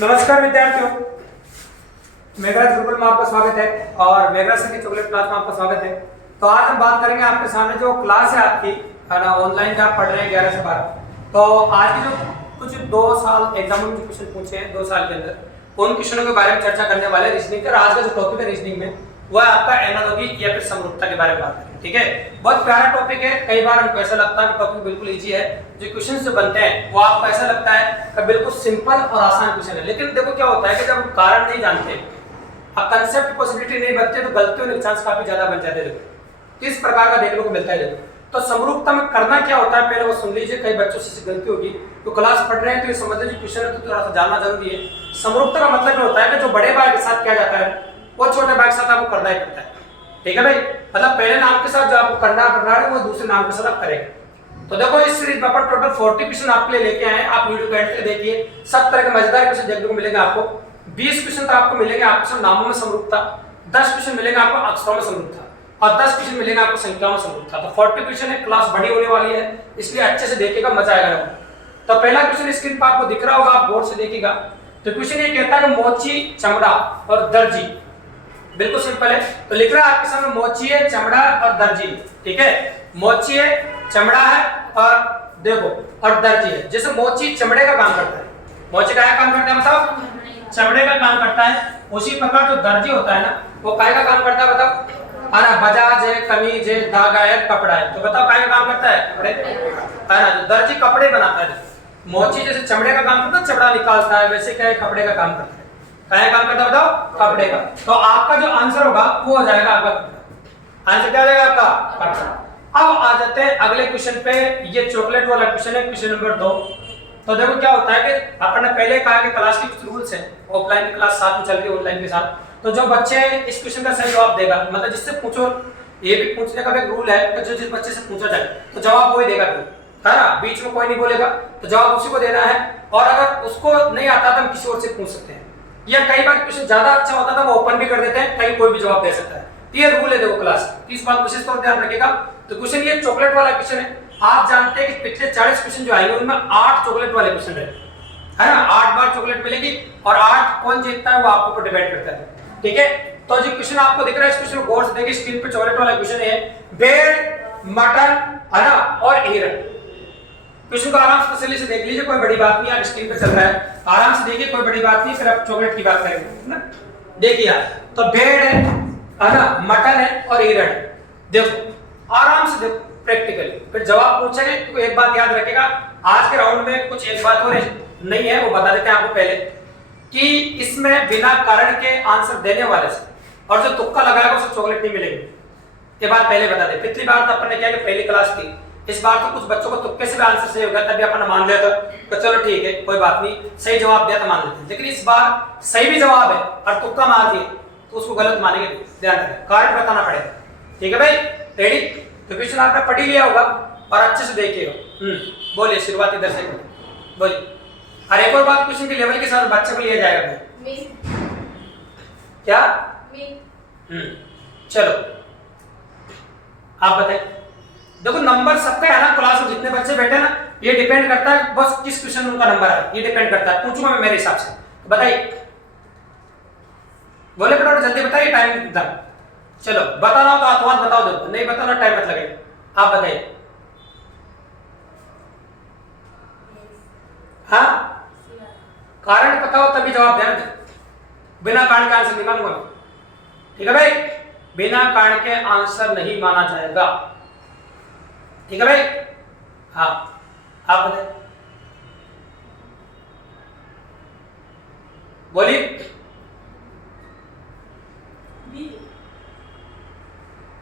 नमस्कार विद्यार्थियों, मेघराज गुरुकुल में आपका स्वागत है और मेघराज सर की चॉकलेट क्लास में आपका स्वागत है। तो आज हम बात करेंगे आपके सामने जो क्लास है आपकी, है ना, ऑनलाइन जो आप पढ़ रहे हैं 11 से 12। तो आज की जो कुछ 2 साल एग्जाम में जो क्वेश्चन पूछे हैं 2 साल के अंदर, उन क्वेश्चनों के बारे में चर्चा करने वाले हैं रीजनिंग का। आज का जो टॉपिक है रीजनिंग में वो है आपका एनालॉजी या फिर समरूपता के बारे में बात करेंगे। ठीक है, बहुत प्यारा टॉपिक है। कई बार हमको ऐसा लगता है कि टॉपिक बिल्कुल इजी है, जो क्वेश्चन जो बनते हैं वो आपको ऐसा लगता है कि बिल्कुल सिंपल और आसान क्वेश्चन है। लेकिन देखो क्या होता है कि जब हम कारण नहीं जानते, अब कंसेप्ट पॉसिबिलिटी नहीं बनते, तो गलतियों के चांस काफी ज्यादा बन जाते हैं। किस प्रकार का देखने को मिलता है देखो। तो समरूपता में करना क्या होता है पहले वो सुन लीजिए, कई बच्चों से गलती होगी। तो क्लास पढ़ रहे हैं तो ये समझ लीजिए क्वेश्चन है तो थोड़ा सा जानना जरूरी है। समरूपता का मतलब ये होता है कि जो बड़े भाग के साथ किया जाता है वो छोटे भाग के साथ आपको करना ही पड़ता है। ठीक है भाई, मतलब पहले नाम के साथ जो आपको करना है वो दूसरे नाम के साथ आप करेंगे। तो देखो इस सीरीज में अपन टोटल 40 क्वेश्चन आपके लिए लेके आए हैं। आप वीडियो को एंड तक देखिए, सब तरह के मजेदार क्वेश्चन देखने को मिलेंगे आपको। 20 क्वेश्चन तो आपको मिलेंगे आपको नामों में समरूपता, 10 क्वेश्चन मिलेंगे आपको अक्षरों में समरूपता और 10 क्वेश्चन मिलेंगे आपको संख्याओं में समरूपता। तो 40 क्वेश्चन है, क्लास बड़ी होने वाली है, इसलिए अच्छे से देखिएगा, मजा आएगा। तो पहला क्वेश्चन स्क्रीन पर आपको दिख रहा होगा, आप गौर से देखिएगा। तो क्वेश्चन ये कहता है मोची, चमड़ा और दर्जी। बिल्कुल सिंपल है। तो लिख रहा है आपके सामने मोची है, चमड़ा और दर्जी। ठीक है, मोची है, चमड़ा है और देखो और दर्जी है। जैसे मोची चमड़े का काम करता है, मोची का काम करता है बताओ, चमड़े का काम करता है। उसी प्रकार जो दर्जी होता है ना, वो काय का काम करता है बताओ, है ना, बजाज है, कमीज है, धागा है, कपड़ा है। तो बताओ काय का काम करता है, कपड़े, है ना। जो दर्जी कपड़े बनाता है, मोची जैसे चमड़े का काम करता है, चमड़ा निकालता है, वैसे क्या है कपड़े का काम करता है। क्या काम करता है बताओ, कपड़े का। तो आपका जो आंसर होगा वो हो जाएगा आपका आंसर, क्या हो जाएगा आपका कपड़ा। अब आ जाते हैं अगले क्वेश्चन पे। ये चॉकलेट वाला क्वेश्चन है, क्वेश्चन नंबर 2। तो देखो क्या होता है कि अपन ने पहले कहा कि क्लास के कुछ रूल्स हैं, ऑफलाइन की क्लास साथ में चल रही है ऑनलाइन के साथ। तो जो बच्चे इस क्वेश्चन का सही जवाब देगा, मतलब जिससे पूछो, ये भी पूछने का एक रूल है कि जो जिस बच्चे से पूछा जाए तो जवाब वही देगा, है ना, बीच में कोई नहीं बोलेगा, तो जवाब उसी को देना है। और अगर उसको नहीं आता तो हम किसी और से पूछ सकते हैं, या कई बार क्वेश्चन ज्यादा अच्छा होता था वो ओपन भी कर देते हैं, कहीं कोई भी जवाब दे सकता है। ये रूल है देखो क्लास, इस बात विशेष तौर ध्यान रखिएगा। तो क्वेश्चन ये चॉकलेट वाला क्वेश्चन है। आप जानते हैं कि पिछले 40 क्वेश्चन जो आएंगे उनमें 8 चॉकलेट वाले क्वेश्चन रहे, है ना। 8 बार चॉकलेट मिलेगी और 8 कौन जीतता है वो आपके ऊपर डिपेंड करता है। ठीक है, तो जो क्वेश्चन आपको दिख रहा है इस क्वेश्चन को गौर से देखिए, स्क्रीन पे चॉकलेट वाला क्वेश्चन है, भेड़, मटन, है ना, और हिरण। क्वेश्चन को आराम से तसल्ली से देख लीजिए, कोई बड़ी बात नहीं है, स्क्रीन पे चल रहा है, आराम से देखिए, कोई बड़ी बात नहीं। फिर आप चॉकलेट की बात करेंगे ना। देखिए तो भेड़ है ना, मटन है और हिरण है। देखो आराम से देखो प्रैक्टिकली, फिर जवाब पूछेंगे। तो एक बात याद रखिएगा, आज के राउंड में कुछ एक बात और नहीं है, वो बता देते हैं आपको पहले, कि इसमें बिना कारण के आंसर देने वाले से और जो तुक्का लगाएगा उसे चॉकलेट नहीं मिलेगी। ये बात पहले बता दे। पिछली बार तो अपन ने क्या कि पहली क्लास थी, इस बार तो कुछ बच्चों को तुक्के से भी आंसर सही हो गया, तभी अपन मान लिया था तो चलो ठीक है कोई बात नहीं, सही जवाब दिया तो मान लेते हैं। लेकिन इस बार सही भी जवाब है और तुक्का मार दिए तो उसको गलत मानेंगे, ध्यान रखें, कारण बताना पड़ेगा। ठीक है भाई, रेडी। तो क्वेश्चन आपने पढ़ ही लिया होगा और अच्छे से देखिएगा। बोलिए, शुरुआती दर्शक बोलिए। और एक और बात, क्वेश्चन के लेवल के साथ बच्चे को लिया जाएगा भाई। क्या चलो आप बताइए। देखो नंबर सबका है ना, क्लास में जितने बच्चे बैठे ना, ये डिपेंड करता है बस किस क्वेश्चन में उनका नंबर है, ये डिपेंड करता है। पूछूंगा मैं मेरे हिसाब से, तो बताइए, बोले फटाफट जल्दी बताइए, टाइम एकदम। चलो बताना हो तो हाथ बताओ, दो नहीं बताना टाइम मत लगे, आप बताइए। हाँ, कारण बताओ तभी जवाब देना दे, बिना कारण के आंसर नहीं मानूंगा। ठीक है भाई, बिना कारण के आंसर नहीं माना जाएगा। ठीक है भाई, हाँ आप बताइए, बोलिए।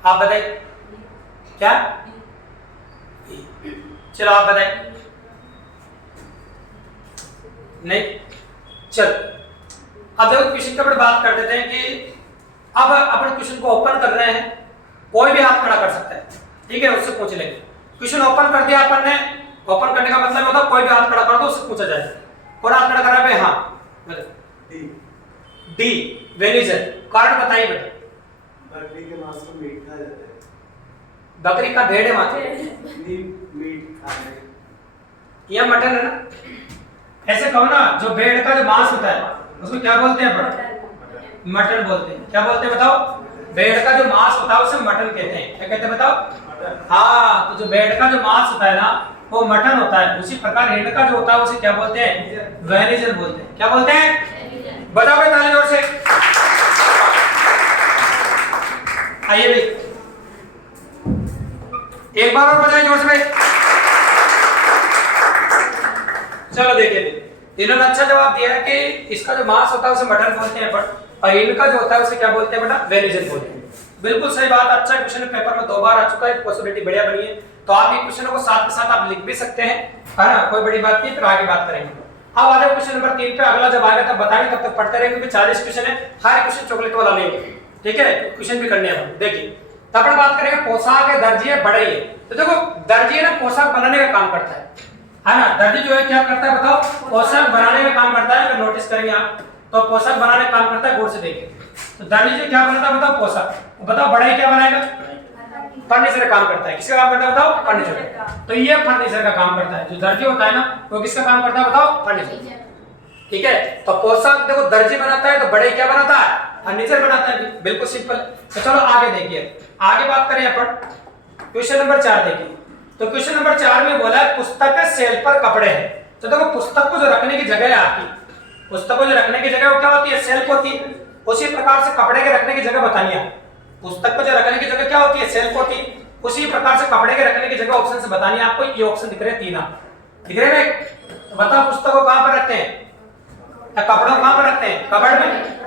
आप बताइए क्या, चलो आप बताइए। नहीं, चलो अब देखो क्वेश्चन के ऊपर बात कर देते हैं कि अब अपन क्वेश्चन को ओपन कर रहे हैं, कोई भी हाथ खड़ा कर सकता है। ठीक है, उससे पूछ लेंगे। क्वेश्चन ओपन कर दिया अपन ने, ओपन करने का मतलब होता है कोई भी हाथ खड़ा कर दो उससे पूछा जाएगा। कौन हाथ खड़ा कर रहा है? हाँ डी, वेनिजन। कारण बताइए बेटा। बकरी के मांस को मीट कहा जाता है। बकरी का भेड़ है मात्र, मीट खाने या मटन है ना, ऐसे कहो ना, जो भेड़ का जो मांस होता है उसको क्या बोलते हैं अपन? मटन बोलते हैं। क्या बोलते हैं बताओ? भेड़ का जो मांस होता है उसे मटन कहते हैं। क्या कहते हैं बताओ? हाँ, तो जो भेड़ का जो मांस होता है ना वो मटन होता है। उसी प्रकार हिरण का जो होता है उसे क्या बोलते हैं? वेनिजन बोलते हैं। क्या बोलते हैं? बताओ भाई, ताली जोर से। आइए भाई, एक बार और बजाइए जोर से भाई। चलो देखिए, इन्होंने अच्छा जवाब दिया है कि इसका जो मांस होता है उसे मटन बोलते हैं अपन, और इनका जो होता है उसे क्या बोलते हैं बेटा? वेनिजन बोलते हैं। बिल्कुल सही बात। अच्छा क्वेश्चन पेपर में 2 बार आ चुका है, पॉसिबिलिटी बढ़िया बनी है। तो आप इन क्वेश्चनों को साथ के साथ आप लिख भी सकते हैं, है ना, कोई बड़ी बात नहीं। फिर आगे बात करेंगे। अब आ जाओ क्वेश्चन नंबर 3 पे। अगला जब आएगा तब बताएंगे, तब तक पढ़ते रहेंगे क्योंकि 40 क्वेश्चन है, हर क्वेश्चन चॉकलेट वाला नहीं है। ठीक है, क्वेश्चन भी करने हैं। देखिए, तब अपन बात करेंगे पोशाक है, दर्जी है, बढ़ई है। तो देखो, दर्जी है ना पोशाक बनाने का काम करता है ना। दर्जी जो है क्या करता है बताओ? पोशाक बनाने का काम करता है। अगर नोटिस करेंगे आप तो पोशाक बनाने का काम करता है। गौर से देखिए, तो दर्जी जो क्या बनाता है बताओ? पोशाक। बताओ बढ़ई क्या बनाएगा? फर्नीचर का काम करता है। किसका काम करता है बताओ? फर्नीचर। तो ये फर्नीचर का काम करता है। जो दर्जी होता है ना वो किसका काम करता है बताओ? फर्नीचर। ठीक है, तो पोशाक देखो दर्जी बनाता है, तो बढ़ई क्या बनाता है? फर्नीचर बनाता है। बिल्कुल सिंपल। तो चलो आगे देखिए, आगे बात करें अपन क्वेश्चन नंबर 4 देखिए। तो क्वेश्चन नंबर 4 में बोला है पुस्तक के सेल पर कपड़े हैं। तो देखो, पुस्तक को जो रखने की जगह है आपकी, पुस्तक को जो रखने की जगह वो क्या होती है? सेल्फ होती है। उसी प्रकार से कपड़े के रखने की जगह बतानी है। पुस्तक को जो रखने की जगह क्या होती है? सेल्फ होती है। उसी प्रकार से कपड़े के रखने की जगह ऑप्शन से बतानी है आपको। ये ऑप्शन दिख रहे हैं 3 दिख रहे हैं। तो बताओ पुस्तक को कहां पर रखते हैं या कपड़ों को कहां पर रखते हैं? कबर्ड में।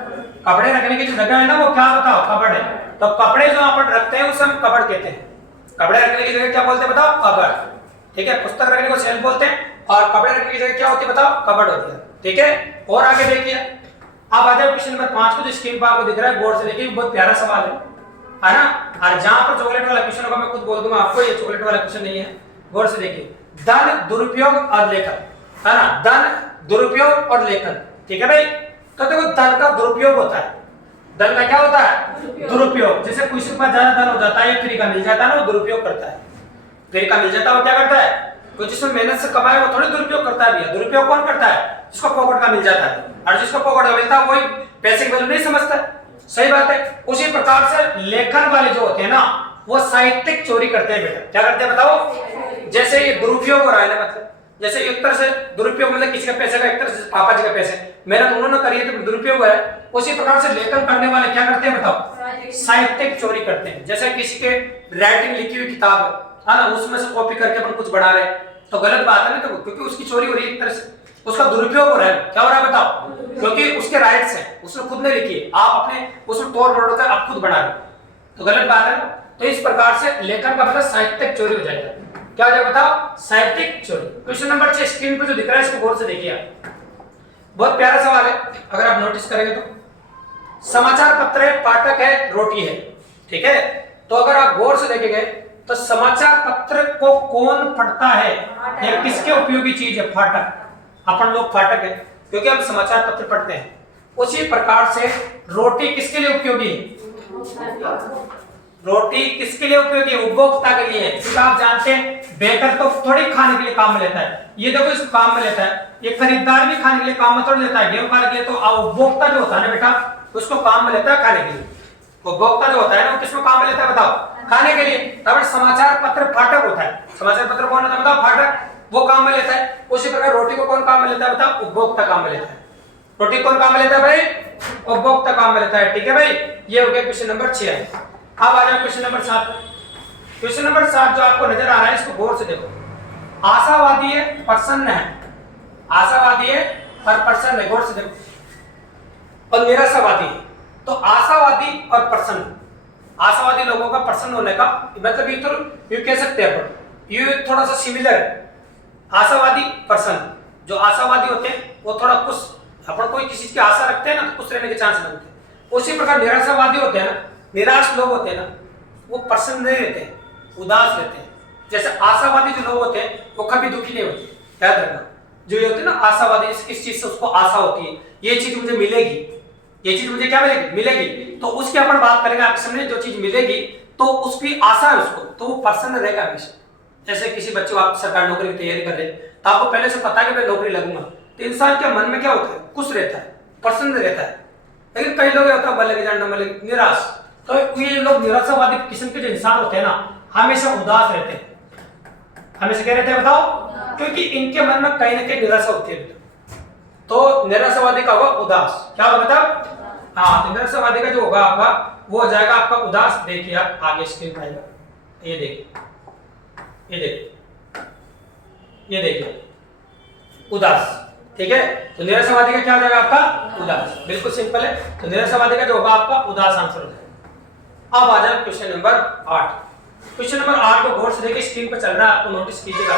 कपड़े रखने की जो जगह है ना वो क्या बताओ? कबर्ड है। तो कपड़े जो आप रखते हैं उसे हम कबर्ड कहते हैं। कपड़े रखने की जगह क्या बोलते हैं बताओ? कबर्ड। ठीक है, पुस्तक रखने को सेल्फ बोलते हैं और कपड़े रखने की जगह क्या होती है बताओ? कबर्ड होती है। ठीक है, और आगे देखिए, अब आ जाओ क्वेश्चन नंबर 5 को, जो स्क्रीन पर आपको दिख रहा है। गौर से देखिए, बहुत प्यारा सवाल है ना। और जहां पर चॉकलेट वाला क्वेश्चन होगा मैं खुद बोल दूंगा आपको, ये चॉकलेट वाला क्वेश्चन नहीं है। गौर से देखिए, धन दुरुपयोग और लेखन, है ना, धन दुरुपयोग और लेखन। ठीक है भाई, तो देखो धन का दुरुपयोग होता है। धन का क्या होता है? दुरुपयोग। जैसे किसी के पास ज्यादा धन हो जाता है या फ्री का मिल जाता है ना, वो दुरुपयोग करता है। फ्री का मिल जाता है वो क्या करता है? कोई जिसमें मेहनत से कमाए वो थोड़ी दुरुपयोग करता है भैया। दुरुपयोग कौन करता है? जिसको पॉकेट का मिल जाता है। और जिसको पॉकेट का मिलता है वही पैसे की वैल्यू नहीं समझता। सही बात है। उसी प्रकार से लेखन वाले जो होते हैं ना वो साहित्यिक चोरी करते हैं बेटा। क्या करते हैं बताओ? जैसे ये दुरुपयोग हो रहा है ना, मतलब जैसे एक तरह से दुरुपयोग मतलब किसी का पैसे का, एक तरह से पापा जी का पैसे मेहनत उन्होंने करी है तो दुरुपयोग है। उसी प्रकार से लेखन करने वाले क्या करते हैं बताओ? साहित्यिक चोरी करते हैं। जैसे किसी के राइटिंग लिखी हुई किताब है ना, उसमें से कॉपी करके अपन कुछ बना रहे तो गलत बात है ना, तो क्योंकि उसकी चोरी हो रही है, एक तरह से उसका दुरुपयोग हो रहा है। क्या हो रहा है बताओ? क्योंकि उसके राइट्स हैं, उसने खुद ने लिखी है, आप अपने उसमें तोड़ मरोड़ कर आप खुद बना रहे तो गलत बात है ना। तो इस प्रकार से लेखन का मतलब साहित्यिक चोरी हो जाएगा। क्या हो जाएगा बताओ? साहित्यिक चोरी। क्वेश्चन नंबर 6 स्क्रीन पर जो दिख रहा है इसको गौर से देखिए आप। बहुत प्यारा सवाल है, अगर आप नोटिस करेंगे तो। समाचार पत्र है, पाठक है, रोटी है। ठीक है, तो अगर आप गौर से देखेंगे तो समाचार पत्र को कौन पढ़ता है? यह किसके उपयोगी चीज है? फाटक। अपन लोग फाटक है क्योंकि हम समाचार पत्र पढ़ते हैं। उसी प्रकार से रोटी किसके लिए उपयोगी है? रोटी किसके लिए उपयोगी है? उपभोक्ता के लिए। क्योंकि आप जानते हैं बेकर तो थोड़ी खाने के लिए काम में लेता है, ये देखो इसको काम में लेता है। ये खरीदार भी खाने के लिए काम में थोड़ी लेता है, गेहूं खाने के लिए। तो उपभोक्ता जो होता है ना बेटा उसको काम में लेता है खाने के लिए। उपभोक्ता जो होता है ना वो किसको काम में लेता है बताओ? खाने के लिए। तब समाचार पत्र फाटक होता है। समाचार पत्र कौन होता है बताओ? फाटक, वो काम में लेता है। उसी प्रकार रोटी को कौन काम में लेता है बताओ? उपभोक्ता काम में लेता है। रोटी कौन काम में लेता है भाई? उपभोक्ता काम में लेता है। ठीक है भाई, ये हो गया क्वेश्चन नंबर 6। अब आ जाओ क्वेश्चन नंबर 7। क्वेश्चन नंबर 7 जो आपको नजर आ रहा है इसको गौर से देखो। आशावादी है, प्रसन्न है। आशावादी है और प्रसन्न है, गौर से देखो। और निराशावादी है। तो आशावादी और प्रसन्न, आशावादी लोगों का प्रसन्न होने का मतलब ये कह सकते हैं अपन, ये थोड़ा सा सिमिलर है। आशावादी प्रसन्न, जो आशावादी होते हैं वो थोड़ा खुश, अपन कोई किसी चीज की आशा रखते हैं ना तो खुश रहने के चांस बनते हैं। उसी प्रकार निराशावादी होते हैं ना, निराश लोग होते हैं ना, वो प्रसन्न नहीं रहते हैं, उदास रहते हैं। जैसे आशावादी जो लोग होते हैं वो कभी दुखी नहीं होते। याद रखना, जो ये होते हैं ना आशावादी, किस चीज से उसको आशा होती है, ये चीज मुझे मिलेगी, ये चीज मुझे क्या मिलेगी? मिलेगी। तो उसकी अपन बात करेंगे आपके सामने। जो चीज मिलेगी तो उसकी आशा है उसको, तो वो प्रसन्न रहेगा हमेशा। जैसे किसी बच्चे को आप सरकारी नौकरी की तैयारी कर रहे हैं तो आपको पहले से पता है कि मैं नौकरी लगूंगा, तो इंसान के मन में क्या होता है, खुश रहता है, प्रसन्न रहता है। लेकिन कई लोग होता है मर लगे जानना मर लगे, निराश। तो ये लोग निराशावादी किस्म के जो इंसान होते हैं ना, हमेशा उदास रहते हैं। हमेशा क्या रहते हैं बताओ? क्योंकि इनके मन में कहीं ना कहीं निराशा होती है। तो निराशावादी का होगा उदास। क्या होगा बताओ? हाँ, तो निराशावादी का जो होगा आपका वो हो जाएगा आपका उदास। देखिए आप आगे स्क्रीन पर आएगा, ये देखिए, ये देखिए, ये देखिए उदास। ठीक है, तो निराशावादी का क्या हो जाएगा आपका? उदास। बिल्कुल सिंपल है। तो निराशावादी का जो होगा आपका उदास आंसर हो जाएगा। अब आ जाए क्वेश्चन नंबर 8। क्वेश्चन नंबर 8 को गौर से देखिए, स्क्रीन पर चल रहा है, आपको नोटिस कीजिएगा।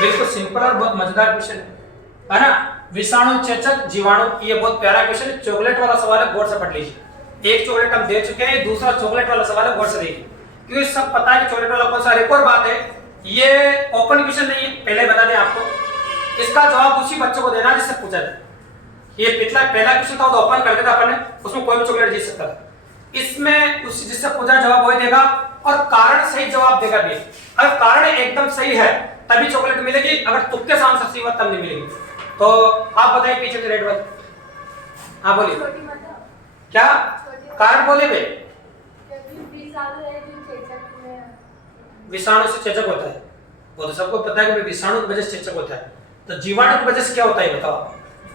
बिल्कुल सिंपल और बहुत मजेदार क्वेश्चन है ना। विषाणु, चेचक, जीवाणु, ये बहुत प्यारा क्वेश्चन है। चॉकलेट वाला सवाल है, गौर से पढ़ लीजिए। एक चॉकलेट हम दे चुके हैं, दूसरा चॉकलेट वाला सवाल है, गौर से देखिए, क्योंकि सब पता है कि चॉकलेट वाला कौन सा। एक और बात है, ये ओपन क्वेश्चन नहीं है, पहले बता दें आपको। इसका जवाब उसी बच्चे को देना जिससे पूछा जाए। ये पिछला पहला क्वेश्चन था, तो ओपन कर देता अपन ने, उसमें कोई भी चॉकलेट जीत सकता था। इसमें उसी जिससे पूछा जवाब वही देगा, और कारण सही जवाब देगा भी। अगर कारण एकदम सही है तभी चॉकलेट मिलेगी, अगर तुक्के से आंसर सही हुआ तब नहीं मिलेगी। तो आप बताइए पीछे से रेड बल। हाँ बोलिए, क्या कारण बोले वे? विषाणु से चेचक होता है, वो तो सबको पता है कि विषाणु की वजह से चेचक होता है। तो जीवाणु की वजह से क्या होता है बताओ?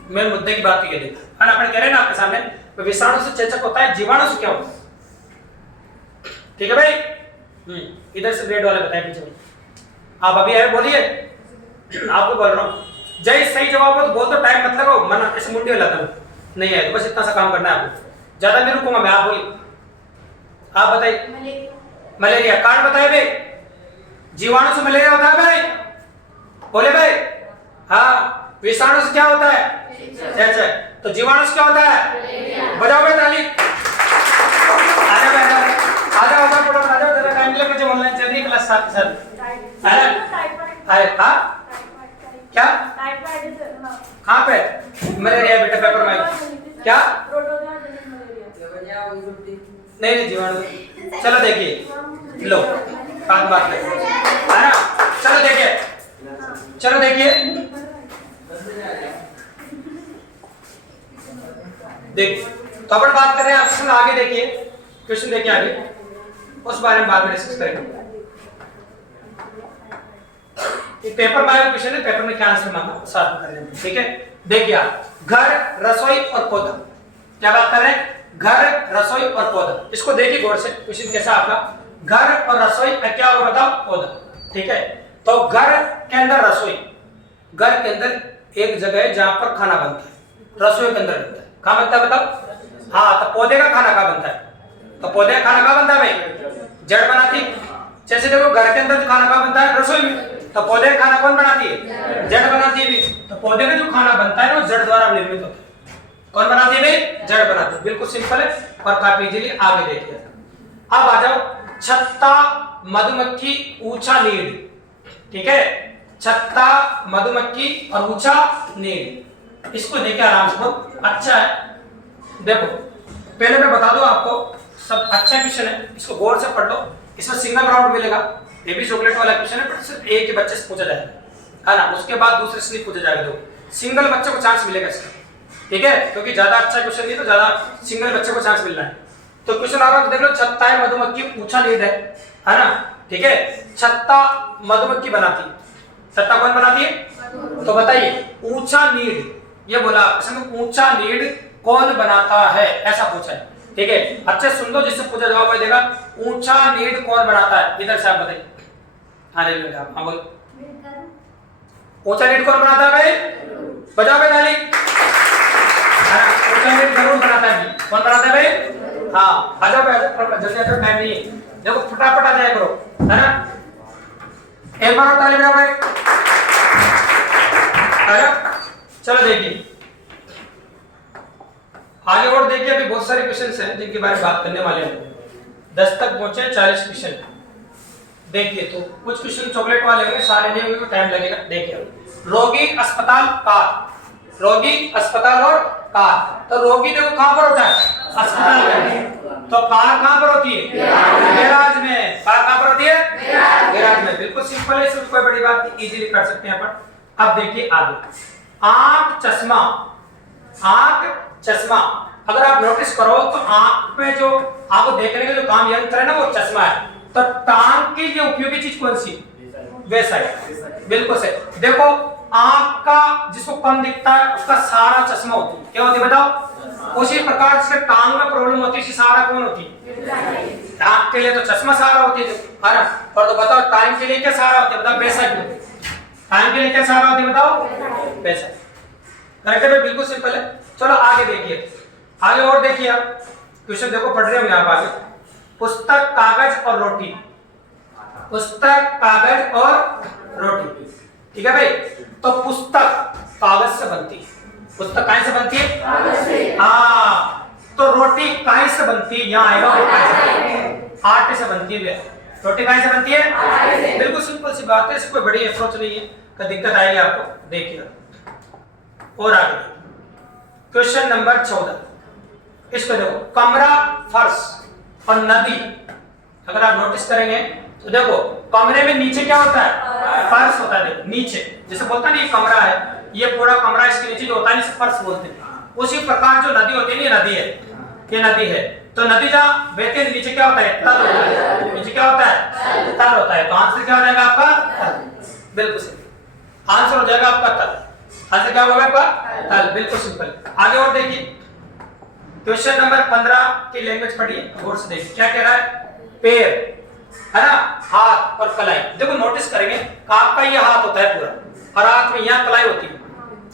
मैं मुद्दे की बात की देखा है, अपन कह रहे हैं ना आपके सामने, विषाणु से चेचक होता है, जीवाणु से क्या होता है? ठीक है भाई, इधर से रेड वाले बताए पीछे। आप अभी आए बोलिए, आपको बोल रहा हूँ। जय सही जवाब हो तो बोल दो, टाइम मत लगाओ, मन ऐसे मुंडी हिलाता हूँ। नहीं है तो बस इतना सा काम करना है आपको, ज्यादा नहीं रुकूंगा मैं। आप बोलिए, आप बताइए। मलेरिया कारण बताइए भाई। जीवाणु से मलेरिया होता है भाई, बोले भाई। हाँ, विषाणु से क्या होता है? चेचक। तो जीवाणु से क्या होता है? बजाओ भाई ताली। आजा भाई, आजा आजा फटाफट आजा, जरा टाइम लग मुझे, ऑनलाइन चल रही है क्लास साथ के साथ। है हाँ क्या? कहाँ पे मलेरिया बेटा? पेपर में क्या? नहीं नहीं जीवाणु। चलो देखिए, लो बात बात है ना। चलो देखिए, चलो देखिए, देखिए तो अपन बात कर रहे हैं आपसे आगे। देखिए क्वेश्चन देखिए आगे, उस बारे में बाद में डिस्कस करेंगे। ये पेपर में क्वेश्चन है, पेपर में क्या आंसर मांगा साथ में करेंगे। ठीक है, देखिए आप, घर, रसोई और पौधा, क्या बात कर रहे हैं? घर, रसोई और पौधा। इसको देखिए गौर से, क्वेश्चन कैसा आपका? घर और रसोई क्या होगा बताओ? पौधा। ठीक है, तो घर के अंदर रसोई, घर के अंदर एक जगह है जहां पर खाना बनता है, रसोई के अंदर बनता है। कहां बनता है बताओ? हाँ, तो पौधे का खाना कहां बनता है? तो पौधे का खाना कहां बनता है भाई? जड़ बनाती। जैसे देखो घर के अंदर खाना कहां बनता है? रसोई में। तो पौधे का खाना कौन बनाती है? जड़ बनाती है भी। तो पौधे का जो खाना बनता है वो जड़ द्वारा निर्मित होता है। कौन बनाती है भाई? जड़ बनाती है। बिल्कुल सिंपल है और काफी इजीली आगे देखिए। अब आ जाओ, छत्ता, मधुमक्खी, ऊंचा नीड। ठीक है, छत्ता, मधुमक्खी और ऊंचा नीड। इसको देखिए आराम से, बहुत अच्छा है। देखो पहले मैं बता दूं आपको, सब अच्छा क्वेश्चन है, इसको गौर से पढ़ लो। इसमें सिंगल राउंड मिलेगा, ये भी चॉकलेट वाला क्वेश्चन है, पर सिर्फ एक ही बच्चे से पूछा जाएगा, है ना। उसके बाद दूसरे से नहीं पूछा जाएगा, दो सिंगल बच्चे को चांस मिलेगा इसका। ठीक है, क्योंकि ज्यादा अच्छा क्वेश्चन नहीं तो ज्यादा सिंगल बच्चे को चांस मिलना है। तो क्वेश्चन आ रहा है, देख लो, छत्ता है, मधुमक्खी, ऊंचा नीड है ना। ठीक है, छत्ता मधुमक्खी बनाती है। छत्ता कौन बनाती है? तो बताइए, ऊंचा नीड ये बोला, ऊंचा नीड कौन बनाता है, ऐसा पूछा है। ठीक है, अच्छे सुन लो, जिससे पूछा जवाब वही देगा। ऊंचा नीड कौन बनाता है? इधर से आप बताइए। हाँ रेलवे आप, हाँ बोलो। ऊंचा नीड कौन बनाता है भाई? बजाओ भाई ताली। ऊंचा नीड जरूर बनाता है। कौन बनाता है भाई? हाँ, आ जाओ भाई, जल्दी आ जाओ, टाइम नहीं है। देखो फटाफट आ जाया करो, है ना। एक बार और ताली बजाओ भाई। चलो देखिए आगे और देखिए, अभी बहुत सारे क्वेश्चंस हैं जिनके बारे में बात करने वाले हैं। 10 तक पहुंचे, 40 क्वेश्चन। देखिए तो कुछ क्वेश्चन चॉकलेट वाले होंगे, सारे नहीं होंगे तो टाइम लगेगा। देखिए, रोगी, अस्पताल, कार। रोगी, अस्पताल और कार। तो रोगी देखो कहां पर होता है? अस्पताल में। तो कार कहां पर होती है? गैराज में। कार कहां पर होती है? गैराज में। बिल्कुल सिंपल है, इसमें कोई बड़ी बात नहीं, इजीली कर सकते हैं अपन। अब देखिए आगे, आंख चश्मा, आंख चश्मा। अगर आप नोटिस करो तो आंख में जो आपको देखने का जो काम यंत्र है ना वो चश्मा है। तो टांग की जो उपयोगी चीज कौन सी? वेसाइट, बिल्कुल सही। देखो आंख का जिसको कम दिखता है उसका सहारा चश्मा होती है, क्या होती है बताओ? उसी प्रकार से टांग में प्रॉब्लम होती है उसकी सहारा कौन होती है? आंख के लिए तो चश्मा सहारा होती है ना। और तो बताओ टांग के लिए क्या सहारा होती है? बताओ वेसाइट। टांग के लिए क्या सहारा होती है बताओ? वेसाइट। करेक्ट है, बिल्कुल सिंपल है। चलो आगे देखिए, आगे और देखिए आप क्वेश्चन देखो पढ़ रहे हो यहाँ आगे। पुस्तक, कागज और रोटी। पुस्तक, कागज और रोटी, ठीक है भाई। तो पुस्तक कागज से बनती है, पुस्तक काहे से बनती है? कागज से। हाँ, तो रोटी काहे से बनती है? यहाँ आएगा आटे से बनती है। रोटी काहे से बनती है? बिल्कुल सिंपल सी बात है, इसमें कोई बड़ी अप्रोच नहीं है, कोई दिक्कत आएगी आपको। देखिए और आगे क्वेश्चन नंबर 14, इसको देखो। कमरा, फर्श और नदी। अगर आप नोटिस करेंगे तो देखो कमरे में नीचे क्या होता है? फर्श होता है। देखो नीचे जैसे बोलता नहीं कमरा है, ये पूरा कमरा, इसके नीचे जो होता है इसे फर्श बोलते हैं। उसी प्रकार जो नदी होती है ये नदी है, ये नदी है। तो नदी जहाँ बहती है नीचे क्या होता है? तल होता है। नीचे क्या होता है? तल होता है। तो आंसर क्या हो जाएगा आपका? तल। बिल्कुल सही, आंसर हो जाएगा आपका तल। आंसर क्या होगा आपका? तल। बिल्कुल सिंपल। आगे और देखिए क्वेश्चन नंबर 15 की लैंग्वेज पढ़िए, गौर से देखिए क्या कह रहा है। पैर है ना, हाथ और कलाई। देखो नोटिस करेंगे आपका ये हाथ होता है पूरा और हाथ में यहाँ कलाई होती है।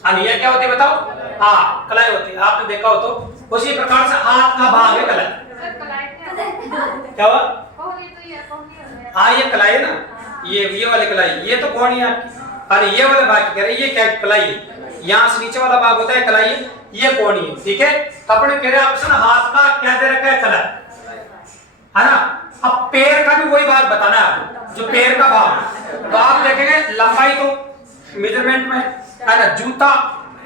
हाँ ये क्या होती है बताओ? हाँ कलाई होती है, आपने देखा हो तो। उसी प्रकार से हाथ का भाग है कलाई। क्या हुआ? हाँ ये कलाई है ना, ये वाली कलाई, ये तो कौन है आपकी? अरे ये वाला भाग कह रहे हैं, ये क्या कलाई है? यहाँ से नीचे वाला भाग होता है कलाई, ये कौन है? ठीक है, अपने कह रहे हैं ऑप्शन हाथ का क्या दे रखा है? कलाई, है ना। अब पैर का भी वही भाग बताना है आपको, जो पैर का भाग। तो आप देखेंगे लंबाई तो मेजरमेंट में है ना, जूता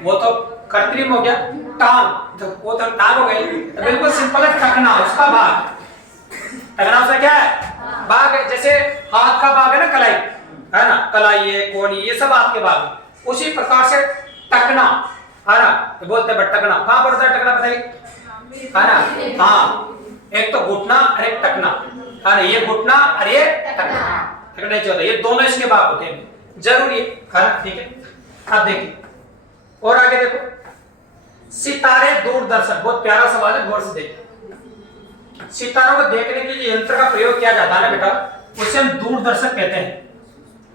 वो तो कृत्रिम हो गया, टांग तो वो तो टांग हो गई। तो बिल्कुल सिंपल है, टखना उसका भाग। टखना उसका क्या है? भाग है। जैसे हाथ का भाग है ना कलाई, है ना, कलाई है, कोहनी, ये सब हाथ के भाग है। उसी प्रकार से टखना है ना, तो बोलते हैं टखना कहाँ पर होता है? टखना बताइए, है ना। हाँ एक तो घुटना और एक टखना, है ना, ये घुटना और ये टखना। टखना जो होता है, ये दोनों इसके भाग होते हैं, जरूरी है ना। ठीक है, अब देखिए और आगे देखो। सितारे दूरदर्शक, बहुत प्यारा सवाल है, गौर से देखिए। सितारों को देखने के लिए यंत्र का प्रयोग किया जाता है ना बेटा, उसे हम दूरदर्शक कहते हैं।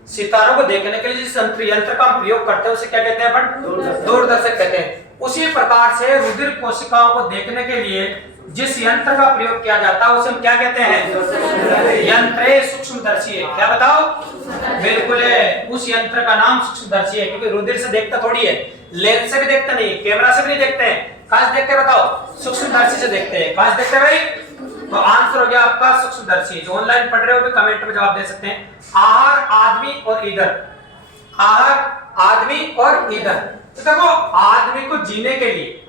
सितारों को देखने के लिए जिस यंत्र का हम प्रयोग करते हैं उसे क्या कहते हैं अपन? दूरदर्शक कहते हैं। उसी प्रकार से रुधिर कोशिकाओं को देखने के लिए जिस यंत्र का प्रयोग किया जाता है उसे हम क्या कहते हैं? यंत्र सूक्ष्मदर्शी है। क्या बताओ? बिल्कुल है, उस यंत्र का नाम सूक्ष्मदर्शी है, क्योंकि रुधिर से देखता थोड़ी है, लेंस से भी देखता नहीं, कैमरा से भी नहीं देखते हैं। कहां से देखते हैं बताओ? सूक्ष्मदर्शी से देखते हैं। कहां से देखते हैं भाई? तो आंसर हो गया आपका सूक्ष्मदर्शी। जो ऑनलाइन पढ़ रहे हो भी कमेंट में जवाब दे सकते हैं। आहार, आदमी और ईंधन। आहार, आदमी और ईंधन। तो देखो आदमी को जीने के लिए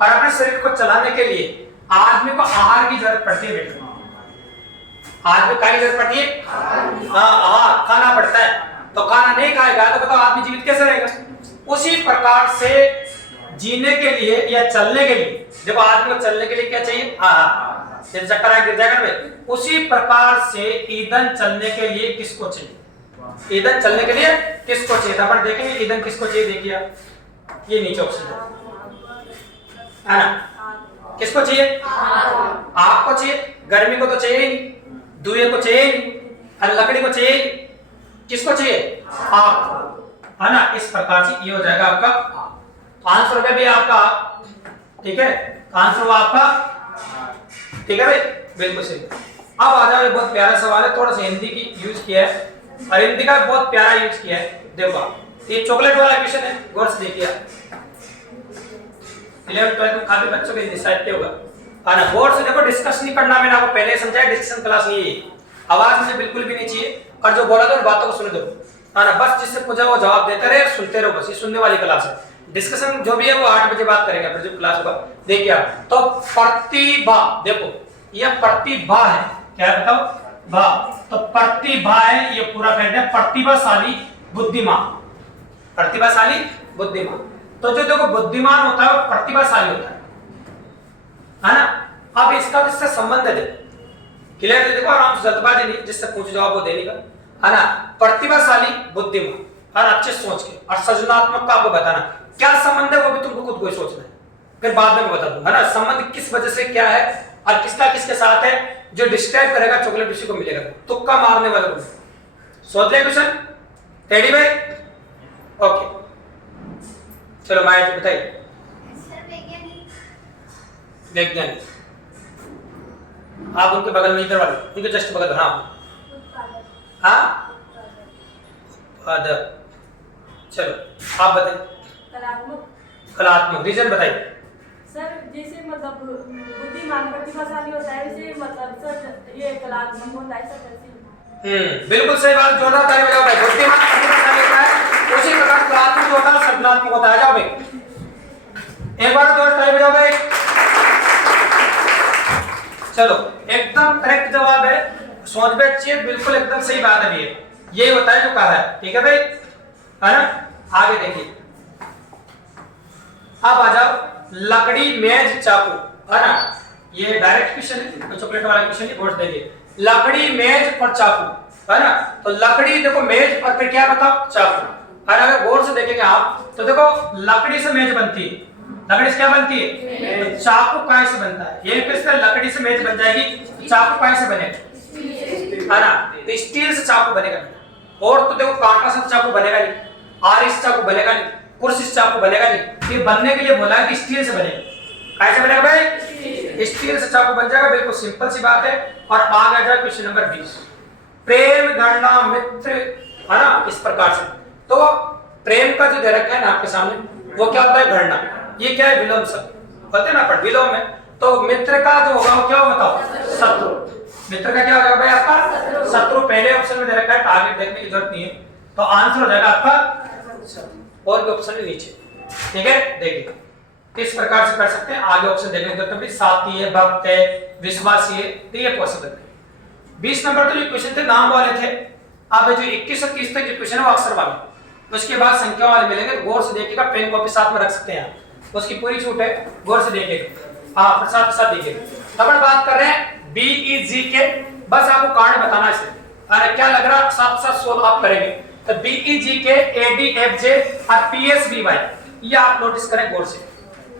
और अपने शरीर को चलाने के लिए आदमी को आहार की जरूरत पड़ती है बेटा। आदमी का जरूरत पड़ती है, हाँ खाना पड़ता है। तो खाना नहीं खाएगा तो बताओ आदमी जीवित कैसे रहेगा? उसी प्रकार से जीने के लिए या चलने के लिए, देखो आदमी को चलने के लिए क्या चाहिए? आहार। चक्कर आए गिर जाएगा भाई। उसी प्रकार से ईंधन चलने के लिए किसको चाहिए? ईंधन चलने के लिए किसको चाहिए? अपन देखेंगे ईंधन किसको चाहिए। देखिए ये नीचे ऑक्सीजन है ना, किसको चाहिए? आपको चाहिए। गर्मी को तो चाहिए ही नहीं, धुएं को चाहिए नहीं, और लकड़ी को चाहिए ही। किसको चाहिए? आपको, है ना। इस प्रकार से ये हो जाएगा आपका आंसर हो गया भी आपका। ठीक है, आंसर हुआ आपका। ठीक है भाई, बिल्कुल सही। अब आ जाओ, ये बहुत प्यारा सवाल है, थोड़ा सा हिंदी की यूज किया है और हिंदी का बहुत प्यारा यूज किया है। देखो ये चॉकलेट वाला क्वेश्चन है, गौर से देखिए। 11th 12th काफी बच्चों के डिसाइड पे होगा, है ना। गौर से देखो, डिस्कस नहीं करना, मैंने आपको पहले समझाया डिस्कशन क्लास नहीं है। आवाज मुझे बिल्कुल भी नहीं चाहिए, और जो बोला तो बातों को सुन दो, है ना। बस जिससे पूछा वो जवाब देते रहे, सुनते रहो, बस ये सुनने वाली क्लास है। डिस्कशन जो भी है वो 8 बजे बात करेंगे, फिर जो क्लास होगा। देखिए आप तो प्रतिभा, देखो यह प्रतिभा है, क्या है बताओ? भा। तो प्रतिभा है, ये पूरा कहते हैं प्रतिभाशाली बुद्धिमान। प्रतिभाशाली बुद्धिमान। तो जो देखो बुद्धिमान होता है वो प्रतिभाशाली होता है ना। अब इसका इससे संबंध है, क्लियर है? देखो आराम से, जल्दबाजी नहीं, जिससे पूछ जवाब वो देने का, है ना। प्रतिभाशाली, बुद्धिमान और अच्छे सोच के और सृजनात्मक का आपको बताना क्या संबंध है, वो भी तुमको खुद को ही सोचना है, फिर बाद में बता दूंगा, है ना। संबंध किस वजह से क्या है और किसका किसके साथ है, जो डिस्क्राइब करेगा चॉकलेट उसी को मिलेगा। तुक्का मारने वाले को सोच ले क्वेश्चन, रेडी भाई? ओके चलो माया जी बताइए। वैज्ञानिक, आप उनके बगल में इधर वाले, उनके जस्ट बगल, हाँ हाँ उत्पादक। चलो आप बताइए। कलात्मक। कलात्मक, रीजन बताइए। सर जैसे मतलब बुद्धिमान प्रतिभाशाली होता है वैसे मतलब सर ये कलात्मक होता है सर। बिल्कुल सही बात, जोरदार ताली बजाओ भाई। बुद्धिमान प्रतिभाशाली होता है, उसी प्रकार कलात्मक होता है, सृजनात्मक होता है। आ जाओ भाई, एक बार जोर ताली बजाओ भाई। चलो एकदम करेक्ट जवाब है, सोच पे अच्छी है, बिल्कुल एकदम सही बात है। ये होता है जो कहा है, ठीक है भाई, है ना। आगे देखिए, अब आ जाओ लकड़ी मेज चाकू, है ना। ये डायरेक्ट क्वेश्चन है, चॉकलेट वाला क्वेश्चन है, बोर्ड देखिए। लकड़ी मेज और चाकू, है ना। तो लकड़ी देखो, मेज और फिर क्या बताओ, चाकू। और अगर गौर से देखेंगे आप तो देखो लकड़ी से मेज बनती है, लकड़ी से क्या बनती है, तो चाकू काय से बनता है। ये किससे लकड़ी से मेज बन जाएगी, चाकू काय से बनेगा, है ना। तो स्टील से चाकू बनेगा, और तो देखो कांटा से चाकू बनेगा नहीं, आरिस चाकू बनेगा नहीं, कुर्सी चाकू बनेगा नहीं। ये बनने के लिए बोला है कि स्टील से बनेगा। कैसे बनेगा भाई, स्टील से चाकू बन जाएगा, बिल्कुल सिंपल सी बात है। और आगे आ जाए क्वेश्चन नंबर 20, प्रेम गणना मित्र, है ना। इस प्रकार से तो प्रेम का जो दे रखा है ना आपके सामने, वो क्या होता है, गणना। ये क्या है, विलोम शब्द बोलते हैं ना, पर विलोम है। तो मित्र का जो होगा वो क्या होगा बताओ, शत्रु। मित्र का क्या होगा भाई आपका, शत्रु। पहले ऑप्शन में दे रखा है, टारगेट देखने की जरूरत नहीं है, तो आंसर हो जाएगा आपका और भी ऑप्शन है नीचे, ठीक है। देखिए किस प्रकार से कर सकते हैं, आगे ऑप्शन देखने की जरूरत नहीं। साथी है, भक्त है, विश्वासी है, तो ये पॉसिबल है। 20 नंबर तो जो क्वेश्चन थे नाम वाले थे। अब जो 21 और 30 तक जो क्वेश्चन है वो अक्षर वाले, उसके बाद संख्या वाले मिलेंगे। गौर से देखिएगा, पेन कॉपी साथ में रख सकते हैं आप, उसकी पूरी छूट है, गौर से देखिएगा। हाँ साथ साथ देखिएगा। तब बात कर रहे हैं बीईजी के, बस आपको कारण बताना है इसे, अरे क्या लग रहा, साथ साथ सोल्व आप करेंगे। तो बीईजी के एडीएफजे और पीएसबीवाई, ये आप नोटिस करें गौर से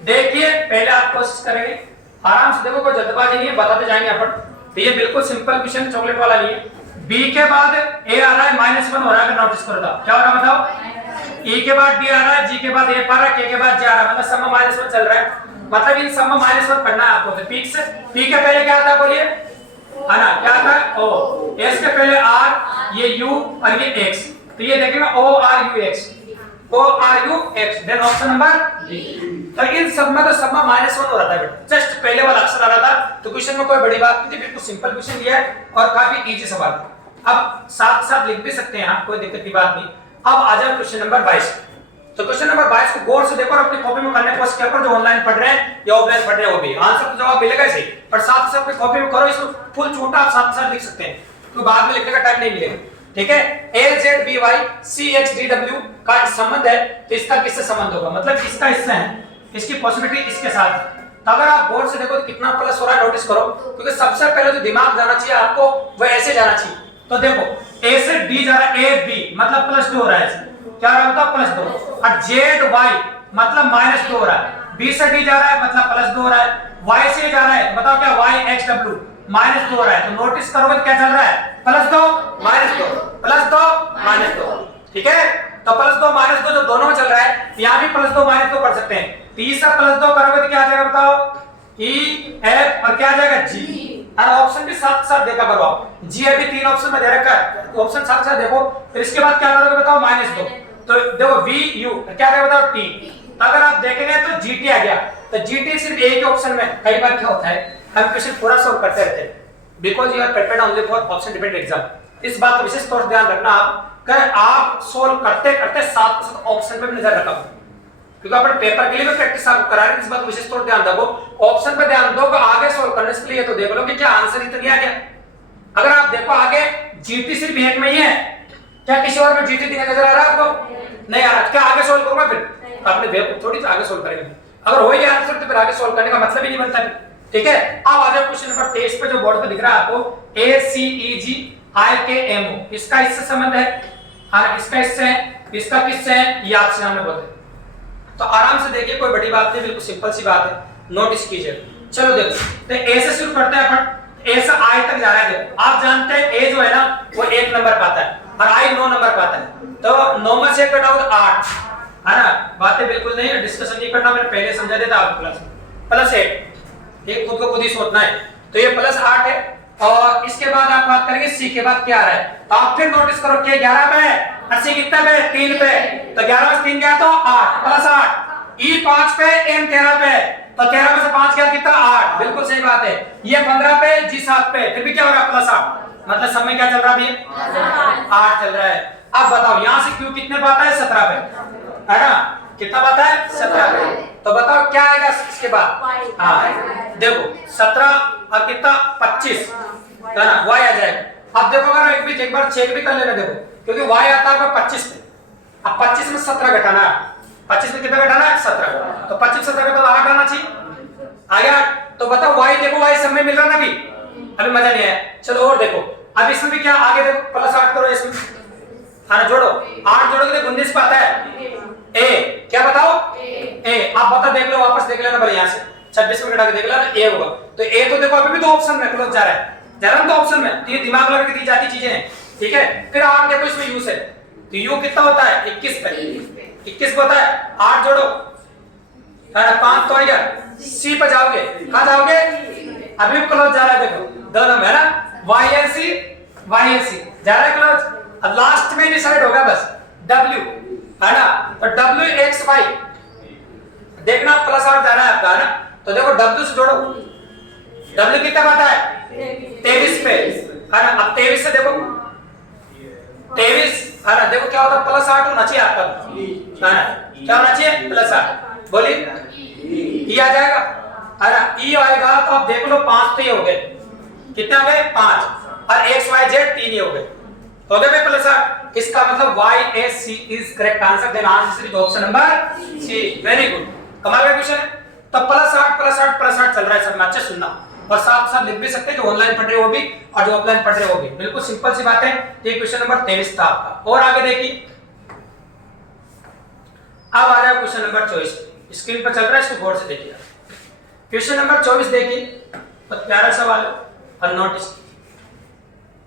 देखिए। पहले आप कोशिश करेंगे, आराम से देखो, कोई जल्दबाजी नहीं है, बताते जाएंगे अपन। तो ये बिल्कुल सिंपल क्वेश्चन, चॉकलेट वाला नहीं है। बी के बाद ए आ रहा है, -1 हो रहा है, नोटिस करो था क्या हो रहा है बताओ। ई के बाद डी आ रहा है, जी के बाद ए आ रहा है, के बाद जे आ रहा है, मतलब सब में -1 चल रहा है। मतलब इन सब में -1 पढ़ना है आपको। तो पी से पी के पहले क्या आता है बोलिए, है ना, क्या आता है ओ, एस के पहले आर, ये यू और ये एक्स। तो ये देखेगा O R U X, O R U X, then option number D. तो इन सब में तो सब में -1 हो रहा था बेटा, जस्ट पहले वाला अक्षर आ रहा था। तो क्वेश्चन में कोई बड़ी बात नहीं थी, बिल्कुल सिंपल क्वेश्चन दिया है और काफी इजी सवाल है। अब साथ साथ लिख भी सकते हैं आप, कोई दिक्कत की बात नहीं। अब आ जाए क्वेश्चन नंबर 22। तो क्वेश्चन नंबर 22 को गौर से देखो और अपनी कॉपी में करने की कोशिश करो, जो ऑनलाइन पढ़ रहे हैं या ऑफलाइन पढ़ रहे हैं वो भी। आंसर तो जवाब मिलेगा ही, पर साथ साथ अपनी कॉपी में करो, इसको फुल छोटा आप साथ साथ लिख सकते हैं, तो बाद में लिखने का टाइम नहीं मिलेगा, ठीक है। LZBY CHDW का संबंध है, तो इसका किससे संबंध होगा, मतलब इसका हिस्सा है, इसकी पॉसिबिलिटी इसके साथ। तो अगर आप गौर से देखो तो कितना प्लस हो रहा है नोटिस करो, क्योंकि सबसे पहले जो दिमाग जाना चाहिए आपको वो ऐसे जाना चाहिए। तो देखो ए से डी जा रहा है, ए बी मतलब +2 हो रहा है, क्या रहा है +2। और जेड वाई मतलब -2 हो रहा है, बी से डी जा रहा है मतलब +2 हो रहा है, वाई से जा रहा है बताओ क्या, वाई एक्स डब्ल्यू -2 हो रहा है। तो नोटिस करोगे क्या चल रहा है, +2 -2 +2 -2, ठीक है। तो +2 -2 जो दोनों में चल रहा है, यहाँ भी +2 -2 पढ़ सकते हैं। तीसरा +2 करोगे तो क्या आ जाएगा बताओ, ई एफ और क्या आ जाएगा जी। और ऑप्शन भी साथ साथ देखा करो आप, जी अभी 3 ऑप्शन में दे रखा है, ऑप्शन साथ साथ देखो। फिर इसके बाद क्या करोगे बताओ, -2, तो देखो वी यू क्या आएगा बताओ, टी। तो अगर आप देखेंगे तो जीटी आ गया। तो जीटी सिर्फ एक ही ऑप्शन में, कई बार क्या होता है हम क्वेश्चन पूरा सॉल्व करते रहते हैं, because you are prepared only for option dependent exam. इस बात का विशेष तौर से ध्यान रखना आप सोल्व करते करते साथ साथ ऑप्शन पे भी नजर रखो, क्योंकि अपन पेपर के लिए भी प्रैक्टिस आपको करा रहे हैं। इस बात को विशेष तौर से ध्यान रखो, ऑप्शन पे ध्यान दो, आगे सोल्व करने से लिए तो देख लो कि क्या आंसर इतना नहीं आ गया। अगर आप देखो आगे जीटी सिर्फ एक में ही है, क्या किसी और में जीटी नजर आ रहा है आपको, नहीं आ रहा, क्या आगे सोल्व करूंगा फिर तो आपने बेवकूफ थोड़ी आगे सोल्व करेंगे। अगर हो गया आंसर तो फिर आगे सोल्व करने का मतलब ही नहीं बनता। ठीक है, अब आ जाओ क्वेश्चन नंबर 23 पे, जो बोर्ड पे दिख रहा है आपको ACEGIKMO, इसका इससे संबंध है, हाँ इसका इससे है, इसका किससे है, ये आपसे हमने बोले। तो आराम से देखिए, कोई बड़ी बात नहीं, बिल्कुल सिंपल सी बात है, नोटिस कीजिए। चलो देखो, तो ए से शुरू करते हैं अपन, ए से आई तक जा रहा है। देखो आप जानते हैं ए जो है ना वो 1 नंबर पाता है और आई 9 नंबर पाता है, तो 9 में से कटाओ तो 8 है ना। बातें बिल्कुल नहीं है, डिस्कशन नहीं करना, मैंने पहले समझा दिया था आपको क्लास में। +8, ये खुद को खुद ही सोचना है, तो ये +8 है। और इसके बाद आप बात करेंगे सी के बाद क्या आ रहा है, तो आप फिर नोटिस करो कि 11 पे है, 80 कितने पे, 3 पे, तो 11 में से 3 गया तो 8 +8, ई 5 पे, एम 13 पे, तो 13 में से 5 गया कितना, 8, बिल्कुल सही बात है। ये 15 पे, जी 7 पे, फिर भी क्या हो रहा है, +8, मतलब सब में क्या चल रहा है, 8 चल रहा है। अब बताओ यहाँ से क्यू कितने पाता है, 17 पे, है ना, कितना पाता है, 17 पे, तो बताओ क्या आएगा इसके बाद, हाँ देखो 17 और कितना 25, है ना, y आ जाएगा। अब देखो अगर एक बार चेक भी कर लेना, देखो क्योंकि y आता है 25 पे, अब 25 में 17 घटाना है, 25 में कितना घटाना है, 17, तो 25 17 का तो 8 आना चाहिए, आ गया। तो बताओ y, देखो y सब में मिल रहा है ना, अभी मजा नहीं आया। चलो और देखो, अब इसमें भी क्या, आगे देखो +8 करो इसमें, हाँ जोड़ो, 8 जोड़ोगे तो 19 पाता है, ए क्या बताओ, ए आप बता देख लो, वापस देख लेना भले यहाँ से 26 में घटा के देख लेना, ए होगा। तो ए तो देखो अभी भी 2 ऑप्शन में क्लोज जा रहा है, जरा तो ऑप्शन में, तो ये दिमाग लगा के दी जाती चीजें हैं। ठीक है, फिर आप देखो इसमें यू से, तो यू कितना होता है, 21 पे, 21 को होता है, 8 जोड़ो, है ना, 5 तो आएगा, सी पे जाओगे, कहां जाओगे, अभी भी क्लोज जा रहा है, देखो दोनों में, है ना, YNC जा रहा है क्लोज। अब लास्ट में डिसाइड होगा बस W, है ना, तो WXY देखना +8 जा रहा है आपका, है ना, तो देखो W से जोड़ो, W कितना पाता है, 23 पे, है ना। अब 23 से देखो 23, है ना, देखो क्या होता है, +8 होना चाहिए आपका, है ना, क्या होना चाहिए, +8, बोलिए ई आ जाएगा, है ना, ई आएगा तो आप देख लो 5 तो ये हो गए, कितने हो गए, 5, और XYZ 3 ये हो गए, तो हो गए +8, इसका मतलब YSC is correct answer, then answer is option number C, very good, कमाल का क्वेश्चन है। तो +8 चल रहा है सब में, अच्छे सुनना, और साथ साथ लिख भी सकते हैं, जो ऑनलाइन पढ़ रहे हो भी और जो ऑफलाइन पढ़ रहे हो भी, बिल्कुल सिंपल सी बात है। ये क्वेश्चन नंबर 23 था आपका। और आगे देखिए, अब आ जाए क्वेश्चन नंबर 24, स्क्रीन पर चल रहा है, इसको गौर से देखिए। क्वेश्चन नंबर 24 देखिए, बहुत प्यारा सवाल है, और नोटिस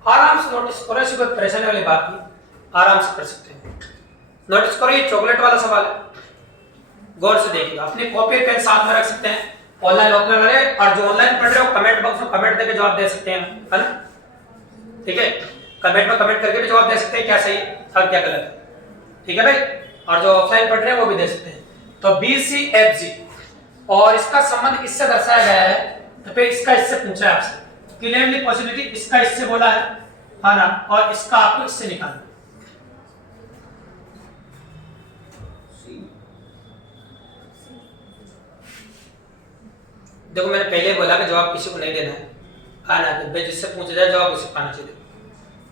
आराम से नोटिस करो, ऐसी कोई परेशानी वाली बात नहीं, आराम से कर सकते हैं। नोटिस करो, ये चॉकलेट वाला सवाल है, गौर से देखिए, अपनी कॉपी पेन साथ में रख सकते हैं, ऑनलाइन ऑफलाइन वाले, और जो ऑनलाइन पढ़ रहे हो कमेंट बॉक्स में कमेंट देके जवाब दे सकते हैं, है ना, ठीक है, कमेंट में कमेंट करके भी जवाब दे सकते हैं, क्या सही और क्या गलत है, ठीक है भाई, और जो ऑफलाइन पढ़ रहे हैं वो भी दे सकते हैं। तो BCFG, और इसका संबंध इससे दर्शाया गया है, तो फिर इसका इससे पूछा है आपसे, क्लियरली पॉसिबिलिटी इसका इससे बोला है ना, और इसका आपको इससे निकालना। देखो मैंने पहले बोला कि जवाब किसी को नहीं देना है, ना, जिससे पूछा जाए जवाब उसे पाना चाहिए,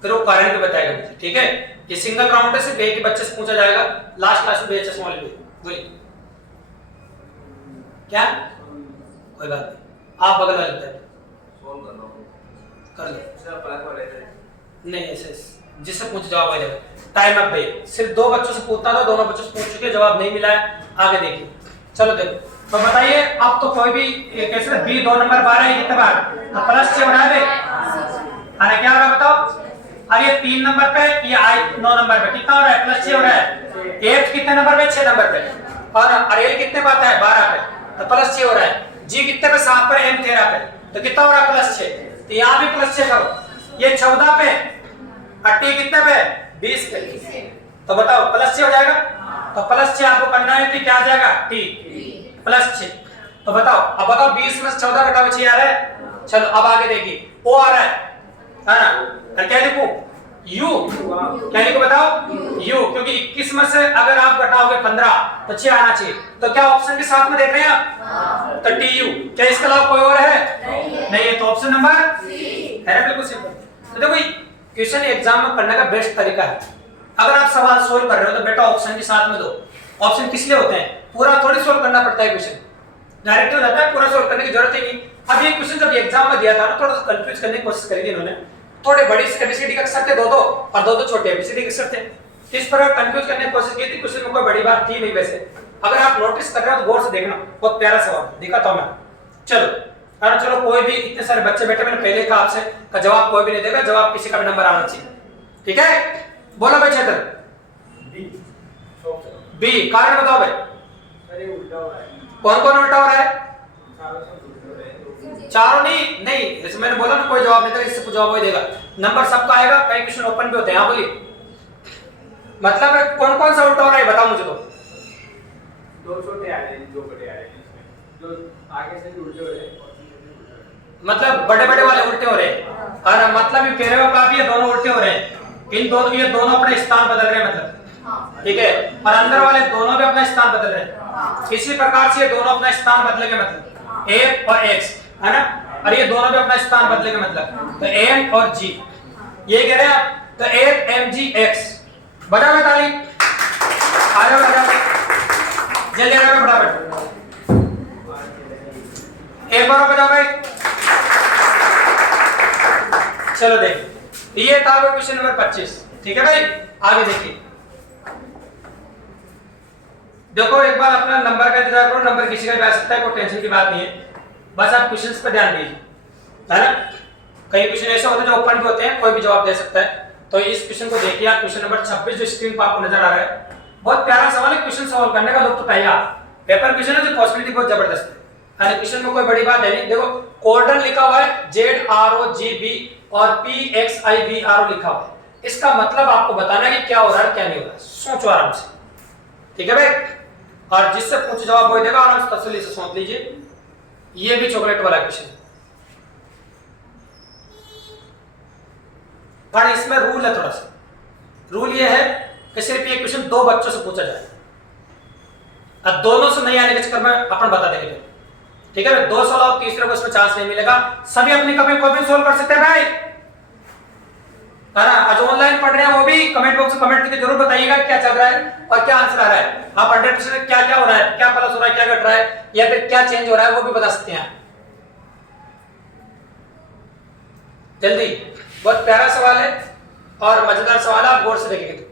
फिर वो कारण भी बताएगा मुझे, ठीक है। ये सिंगल राउंड है, सिर्फ एक ही बच्चे से पूछा जाएगा, लास्ट क्लास में BHS वाले भी, बोलिए क्या, कोई बात नहीं, आप बगल वाले बताइए, कर लो, नहीं ऐसे जिससे पूछ जवाब आ जाएगा। टाइम अप भाई, सिर्फ 2 बच्चों से पूछना था, दोनों बच्चों से पूछ चुके, जवाब नहीं मिला है, आगे देखिए। चलो देखो, तो बताइए अब तो कोई भी कैसे, B 2 नंबर 12 है, कितने बार, तो +6 बढ़ा दे, अरे क्या हो रहा है बताओ, और ये 3 नंबर पे, ये I 9 नंबर पे, कितना हो रहा है, +6 हो रहा है, F कितने नंबर पे, 6 नंबर पे, और L कितने पाता है, 12 पे, तो +6 हो रहा है, G कितने पे, 7 पर, M 13 पे, तो कितना हो रहा है, +6, तो यहाँ भी +6 करो, ये 14 पे, और T कितने पे, 20 पे, तो बताओ +6 हो जाएगा, तो +6 आपको करना है, तो क्या आ जाएगा, T +6, तो बताओ, अब बताओ 20 में से 14 घटाओ 6 आ रहा है। चलो अब आगे देखिए, O आ रहा है ना, और क्या लिखूं, U, क्या लिखूं बताओ, U, क्योंकि 21 में से अगर आप घटाओगे 15 तो 6 आना चाहिए, तो क्या ऑप्शन के साथ में देख रहे हैं आप, तो TU, क्या इसके अलावा कोई और है, नहीं है, तो ऑप्शन नंबर है ना, बिल्कुल सिंपल। तो देखो क्वेश्चन एग्जाम में करने का बेस्ट तरीका है, अगर आप सवाल सोल्व कर रहे हो तो बेटा ऑप्शन के साथ में दो, ऑप्शन किस लिए होते हैं? पूरा थोड़ी सोल्व करना पड़ता है क्वेश्चन, डायरेक्ट हो जाता है, पूरा सोल्व करने की जरूरत ही नहीं। अब ये क्वेश्चन जब एग्जाम में दिया था ना, थोड़ा सा कंफ्यूज करने की कोशिश करी थी इन्होंने। थोड़े बड़ी एबीसीडी के अक्षर थे दो और दो छोटे एबीसीडी के अक्षर थे, इस प्रकार कंफ्यूज करने की कोशिश की थी। क्वेश्चन में कोई बड़ी बात थी नहीं वैसे, अगर आप नोटिस कर रहे हो तो गौर से देखना, बहुत प्यारा सवाल दिखाता हूं मैं। चलो अरे चलो, कोई भी इतने सारे बच्चे बैठे, मैंने पहले कहा आपसे का जवाब कोई भी नहीं देगा, जवाब किसी का भी नंबर आना चाहिए, ठीक है? बोलो भाई चेतन। बी, कारण बताओ भाई। कौन कौन उल्टा हो रहा है? चारों नहीं नहीं, जैसे मैंने बोला ना कोई जवाब नहीं था, इससे जवाब वही देगा, नंबर सबका आएगा। कई क्वेश्चन ओपन भी होते हैं। हाँ बोलिए, मतलब कौन कौन सा उल्टा हो रहा है बताओ मुझे तो। दो छोटे आ रहे हैं, दो बड़े आ रहे हैं, इसमें जो आगे से भी उल्टे हो रहे हैं और पीछे से भी उल्टे हो रहे हैं। मतलब बड़े बड़े वाले उल्टे हो रहे हैं, और मतलब ये कह रहे हो काफी है दोनों उल्टे हो रहे हैं, इन दोनों ये दोनों अपने स्थान बदल रहे हैं मतलब, ठीक है? और अंदर वाले दोनों भी अपना स्थान बदल रहे हैं। इसी प्रकार से ये दोनों अपना स्थान बदलेंगे मतलब ए और एक्स, है ना? और ये दोनों भी अपना स्थान बदलेंगे मतलब, तो एम और जी, ये कह रहे हैं आप, तो एम एम जी एक्स। बजाओ ताली, आ जाओ बजाओ जल्दी आ जाओ फटाफट, एक बार बजाओ भाई। चलो देख, ये था क्वेश्चन नंबर 25, ठीक है भाई? आगे देखिए, देखो एक बार अपना नंबर का इंतजार करो, नंबर किसी का भी आ सकता है, कोई टेंशन की बात नहीं है, बस आप क्वेश्चंस पे ध्यान दीजिए, है ना? कई क्वेश्चन ऐसे होते हैं जो ओपन भी होते हैं, कोई भी जवाब दे सकता है। तो इस क्वेश्चन को देखिए आप, क्वेश्चन नंबर 26 जो स्क्रीन पर आपको नजर आ रहा है, बहुत प्यारा सवाल है, क्वेश्चन सॉल्व करने का लुत्फ उठाइए आप। पेपर क्वेश्चन है जो पॉसिबिलिटी बहुत जबरदस्त है, यानी क्वेश्चन में कोई बड़ी बात है नहीं। देखो कोऑर्डिनेट लिखा हुआ है ZROGB और PXIBRO लिखा हुआ है, इसका मतलब आपको बताना है कि क्या हो रहा है क्या नहीं हो रहा है, सोचो आराम से, ठीक है भाई? और जिससे पूछ जवाब वही देगा, आराम से तसल्ली से सोच लीजिए। ये भी चॉकलेट वाला क्वेश्चन, पर इसमें रूल है थोड़ा सा। रूल ये है कि सिर्फ ये क्वेश्चन दो बच्चों से पूछा जाए, अब दोनों से नहीं आने के चक्कर में अपन बता देंगे, ठीक है? दो सवाल और तीसरे को इसमें चांस नहीं मिलेगा, सभी अपनी कॉपी सोल्व कर सकते हैं भाई, है ना? जो ऑनलाइन पढ़ रहे हैं वो भी कमेंट बॉक्स में कमेंट करके जरूर बताइएगा क्या चल रहा है और क्या आंसर आ रहा है। आप 100% क्या क्या हो रहा है, क्या प्लस हो रहा है, क्या घट रहा है, या फिर क्या चेंज हो रहा है, वो भी बता सकते हैं जल्दी। बहुत प्यारा सवाल है और मजेदार सवाल है, आप गौर से देखिए।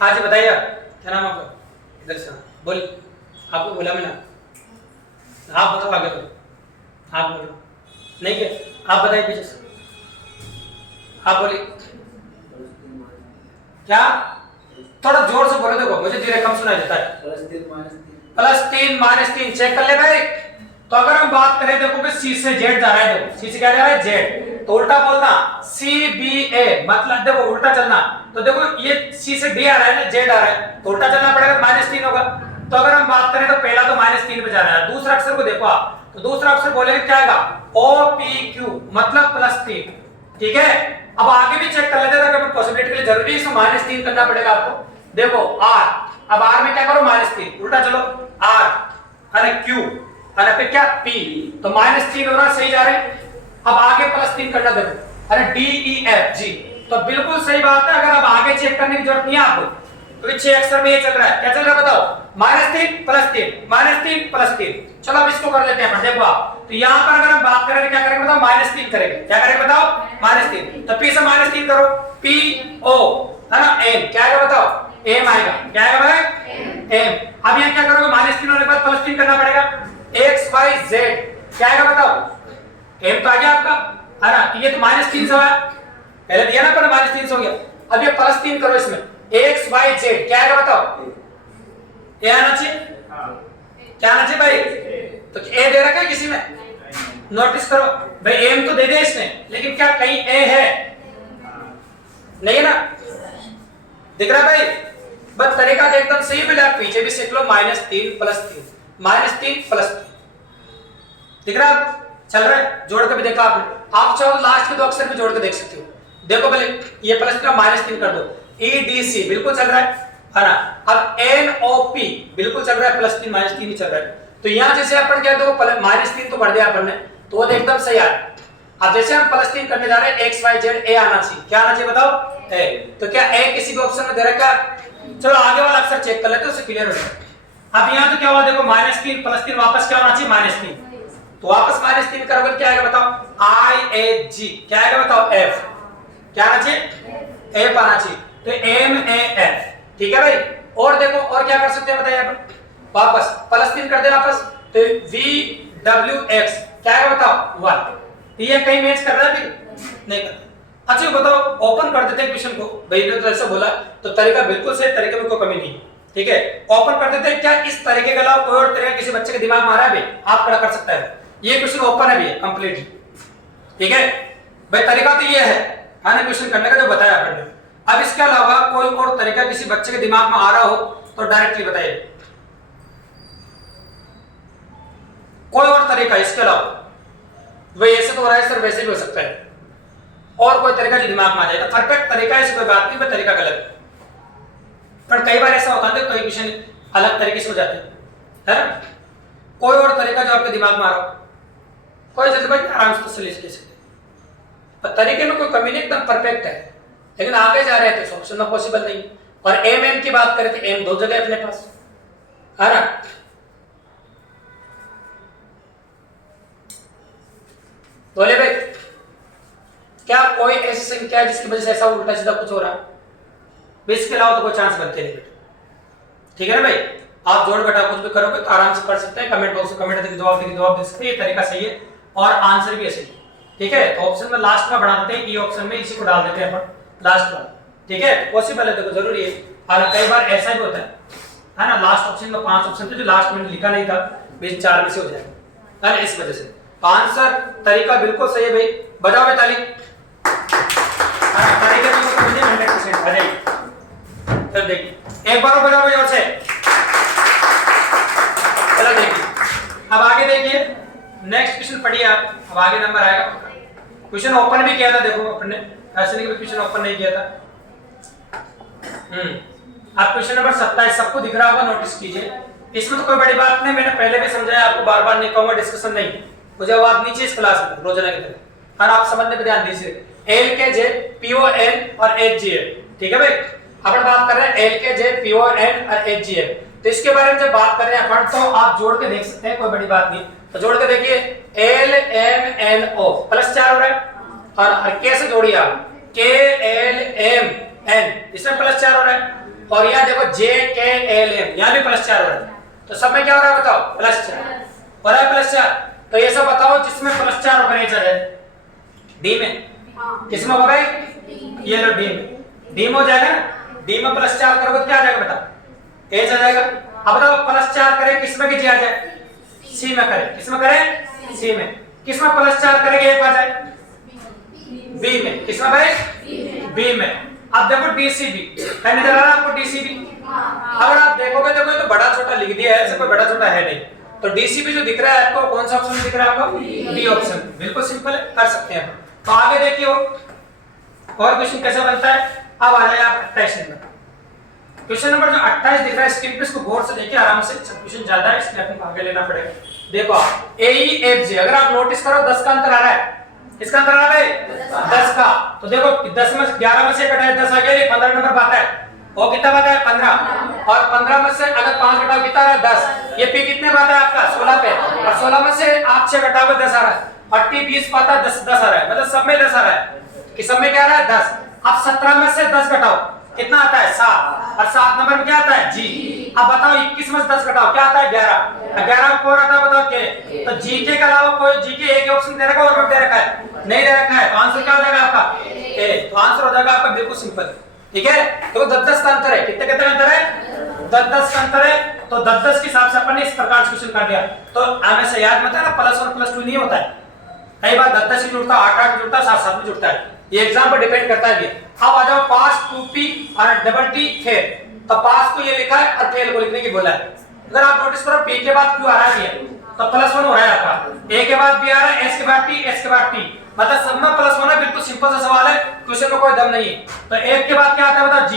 हाँ जी बताइए, क्या नाम आपका? इधर से बोलिए, आपको बोला मैंने, आप बताओ आगे बोलो, आप बोलो नहीं क्या, आप बताइए पीछे से, आप बोलिए क्या, थोड़ा जोर से बोलो, देखो मुझे धीरे कम सुनाई देता है। +3 -3 चेक कर ले भाई। तो अगर हम बात करें देखो कि C से Z जा रहा है, देखो C से क्या जा रहा है Z, तो उल्टा बोलना CBA, मतलब देखो उल्टा चलना, तो देखो ये C से D आ रहा है ना, Z आ रहा है, तो उल्टा चलना पड़ेगा, -3 होगा। तो अगर हम बात करें तो पहला तो -3 पे जा रहा है, दूसरा अक्षर को देखो आप, तो दूसरा अक्षर बोलेंगे क्या आएगा OPQ, मतलब +3, ठीक है? अब आगे भी चेक कर लेते हैं, अगर पॉसिबिलिटी के लिए जरूरी है इसमें -3 करना पड़ेगा आपको। देखो R, अब R में क्या करो -3, उल्टा चलो R, अरे Q, अरे फिर क्या P, तो -3 हो रहा, सही जा रहे हैं। अब आगे +3 करना, देखो अरे D E F G, तो बिल्कुल सही बात है। अगर अब आगे चेक करने की जरूरत नहीं है आपको, क्योंकि 6 अक्षर में ये चल रहा है, क्या चल रहा है बताओ, -3 +3 -3 चलो अब इसको कर लेते हैं। देखो आप, तो यहाँ पर अगर हम बात करें क्या करेंगे बताओ, -3 करेंगे, क्या करेंगे बताओ, -3, तो P से -3 करो, P O, है ना, M, क्या आएगा बताओ, M आएगा, क्या आएगा भाई, M। अब यहाँ क्या करोगे, -3 होने के बाद +3 करना पड़ेगा, X Y Z, क्या आएगा बताओ, M तो आ गया आपका, है ना? ये तो -3 से है, पहले दिया ना, पर -3 से हो गया। अब ये +3 करो इसमें, X Y Z, क्या आएगा बताओ, ये आना चाहिए, क्या आना चाहिए भाई, तो A दे रखा है किसी में, नोटिस करो भाई, M तो दे दे इसने, लेकिन क्या कहीं A है, नहीं है ना, दिख रहा है भाई? बस तरीका तो एकदम सही मिला, पीछे भी सीख लो, -3 +3 -3 +3, दिख रहा है? चल रहा है, जोड़ के भी देखा आपने, आप चाहो लास्ट के दो अक्षर भी जोड़ के देख सकते हो। देखो पहले ये +3 -3 कर दो, EDC बिल्कुल चल रहा है, है ना। अब NOP बिल्कुल चल रहा है, +3 -3 ही चल रहा है। तो यहाँ जैसे अपन क्या देखो -3 तो पढ़ दिया अपन ने, तो वो एकदम सही आ रहा है। अब जैसे हम +3 करने जा रहे हैं, x y z a आना चाहिए। क्या आना चाहिए बताओ? a। तो क्या a किसी भी ऑप्शन में दे रखा है? चलो आगे वाला अक्षर चेक कर लेते हैं, उससे क्लियर हो जाए। अब यहाँ तो क्या हुआ देखो, -3 +3 वापस क्या होना चाहिए? -3। तो वापस -3 करोगे तो क्या आएगा बताओ? IAG। क्या आएगा बताओ? F। क्या आना चाहिए? F आना चाहिए। तो MAF, ठीक है भाई। और देखो और क्या कर सकते हैं बताइए आप? वापस +3 कर दे वापस, तो VWX क्या आएगा बताओ? 1। ये कहीं मैच कर रहा है भी नहीं करता। अच्छा बताओ, ओपन कर देते हैं क्वेश्चन को। भाई ने तो ऐसा बोला, तो तरीका बिल्कुल सही, तरीके में कोई कमी नहीं है, ठीक है। ओपन कर देते हैं। क्या इस तरीके के अलावा कोई और तरीका किसी बच्चे के दिमाग में आ रहा है? भाई आप खड़ा कर सकता है। ये क्वेश्चन ओपन है भैया कंप्लीटली, ठीक है भाई। तरीका तो ये है ना क्वेश्चन करने का जो बताया आपने। अब इसके अलावा कोई और तरीका किसी बच्चे के दिमाग में आ रहा हो तो डायरेक्टली बताइए। कोई और तरीका इसके अलावा? वही ऐसे तो हो रहा है सर, वैसे भी हो सकता है। और कोई तरीका जो दिमाग में आ जाएगा, परफेक्ट तरीका है, कोई बात नहीं, वह तरीका गलत है। पर कई बार ऐसा होता है कई क्वेश्चन अलग तरीके से हो जाते हैं, है ना। कोई और तरीका जो आपके दिमाग में आ रहा हो, कोई जल्दबाजी आराम से सलीस ले सकते, पर तरीके में कोई कमी नहीं, एकदम परफेक्ट है। लेकिन आगे जा रहे थे तो ऑप्शन में पॉसिबल नहीं। और एम की बात करें तो एम 2 जगह अपने पास, है ना। बोले भाई क्या कोई ऐसी संख्या है जिसकी वजह से ऐसा उल्टा सीधा कुछ हो रहा है? इसके अलावा तो कोई चांस बनते नहीं बेटा, ठीक है ना भाई। आप जोड़ घटा कुछ भी करोगे तो आराम से पढ़ सकते हैं। कमेंट बॉक्स में कमेंट देके जवाब दे सकते हैं। ये तरीका सही है और आंसर भी सही है, ठीक है। तो ऑप्शन में लास्ट में बढ़ा देते हैं, ई ऑप्शन में इसी को डाल देते हैं अपन लास्ट वाला, ठीक है। पॉसिबल है, देखो जरूरी है। हालांकि कई बार ऐसा भी होता है ना। लास्ट ऑप्शन में 5 ऑप्शन थे जो लास्ट में लिखा नहीं था, 4 में से हो जाएगा, है ना, इस वजह से। आंसर तरीका बिल्कुल सही है भाई, बजाओ भाई ताली। तरीके तो 100% बजाइए। चल देखिए एक बार बजाओ जोर से। चलो देखिए अब आगे देखिए, नेक्स्ट क्वेश्चन पढ़िए आप। अब आगे नंबर आएगा। क्वेश्चन ओपन भी किया था, देखो अपने, ऐसे नहीं कि क्वेश्चन ओपन नहीं किया था। अब क्वेश्चन नंबर 27 सबको दिख रहा होगा, नोटिस कीजिए। इसमें तो कोई बड़ी बात नहीं, मैंने पहले भी समझाया आपको, बार बार नहीं कहूंगा, डिस्कशन नहीं हो जाओ आप नीचे इस क्लास में रोजाना की तरह। और आप समझने पे ध्यान दीजिए। LKJ PON और HGM, ठीक है भाई। अपन बात कर रहे हैं LKJ PON और HGM। तो इसके बारे में जब बात कर रहे हैं अपन, तो आप जोड़ के देख सकते हैं, कोई बड़ी बात नहीं। तो जोड़ के देखिए LMNO +4 हो रहा है, और कैसे जोड़िए आप? KLMN, इसमें +4 हो रहा है। और यहाँ देखो JKLM, यहाँ भी +4 हो रहा है। तो सब में क्या हो रहा है बताओ? +4 हो रहा है, +4। तो ये सब बताओ जिसमें +4 ऑपरेटर है। डी में किसमें होगा? ये लो डी में, डी में हो जाएगा ना। डी में +4 करोगे तो क्या आ जाएगा बताओ? ए आ जाएगा। अब बताओ +4 करें किसमें कि जे आ जाए? सी में करें, किसमें करें? सी में। किसमें +4 करेंगे एक आ जाए? बी में। किसमें भाई? बी में। अब देखो डीसीबी, कहने जा रहा है आपको डीसीबी। अगर आप देखोगे देखो तो बड़ा छोटा लिख दिया है, ऐसे कोई बड़ा छोटा है नहीं। तो डीसीबी जो दिख रहा है आपको, कौन सा ऑप्शन दिख रहा है आपको? D option. बिल्कुल सिंपल है, कर सकते हैं। तो आगे देखिए और क्वेश्चन कैसा बनता है। अब आ जाए आप 28 नंबर। क्वेश्चन नंबर जो 28 दिख रहा है स्क्रीन पे, इसको गौर से देखिए आराम से, क्वेश्चन ज्यादा है इसलिए आपको आगे लेना पड़ेगा। देखो AEFG, अगर आप नोटिस करो 10 का अंतर आ रहा है। किसका अंतर आ रहा है? 10 का। तो देखो 10 में 11 में से घटाए 10 आ गया, 15 नंबर बात है। और कितना बात है? 15। और 15 में से अगर 5 घटाओ कितना आ रहा है? 10। ये P कितने बात है आपका? 16 पे। और 16 में से आप 6 घटाओगे 10 आ रहा है। और T 20 पाता है 10 आ रहा है, मतलब सब में 10 आ रहा है। कि सब में क्या आ रहा है? 10। अब 17 में से 10 घटाओ कितना आता है? 7। और 7 नंबर में क्या आता है? जी। अब बताओ 21 में से 10 घटाओ क्या आता है? 11। 11 को आता है बताओ के। तो जीके के अलावा कोई जीके एक ऑप्शन दे रखा है और दे रखा है? नहीं दे रखा है। तो आंसर क्या हो जाएगा आपका? ए। तो आंसर हो जाएगा आपका बिल्कुल सिंपल, ठीक है। तो 10-10 का अंतर है। कितने कितने का अंतर है? 10-10 का अंतर है। तो 10-10 के हिसाब से अपन ने इस प्रकार से क्वेश्चन कर दिया। तो हमेशा याद मत है ना, +1 +2 नहीं होता है। कई बार 10-10 भी जुड़ता है, 8-8 जुड़ता है, 7-7 भी जुड़ता है। ये एग्जाम पर डिपेंड करता है। अब आ जाओ पास, 2P और डबल-T फेल। तो पास को ये लिखा है और फेल को लिखने की बोला है। अगर आप नोटिस करो P के बाद Q आ रहा है, तो +1 हो रहा है आपका। A के बाद B आ रहा है, S के बाद T, S के बाद T, मतलब सब में +1 है। बिल्कुल सिंपल सा सवाल है, क्वेश्चन में कोई दम नहीं है। तो 1 के बाद क्या आता है बताओ? G।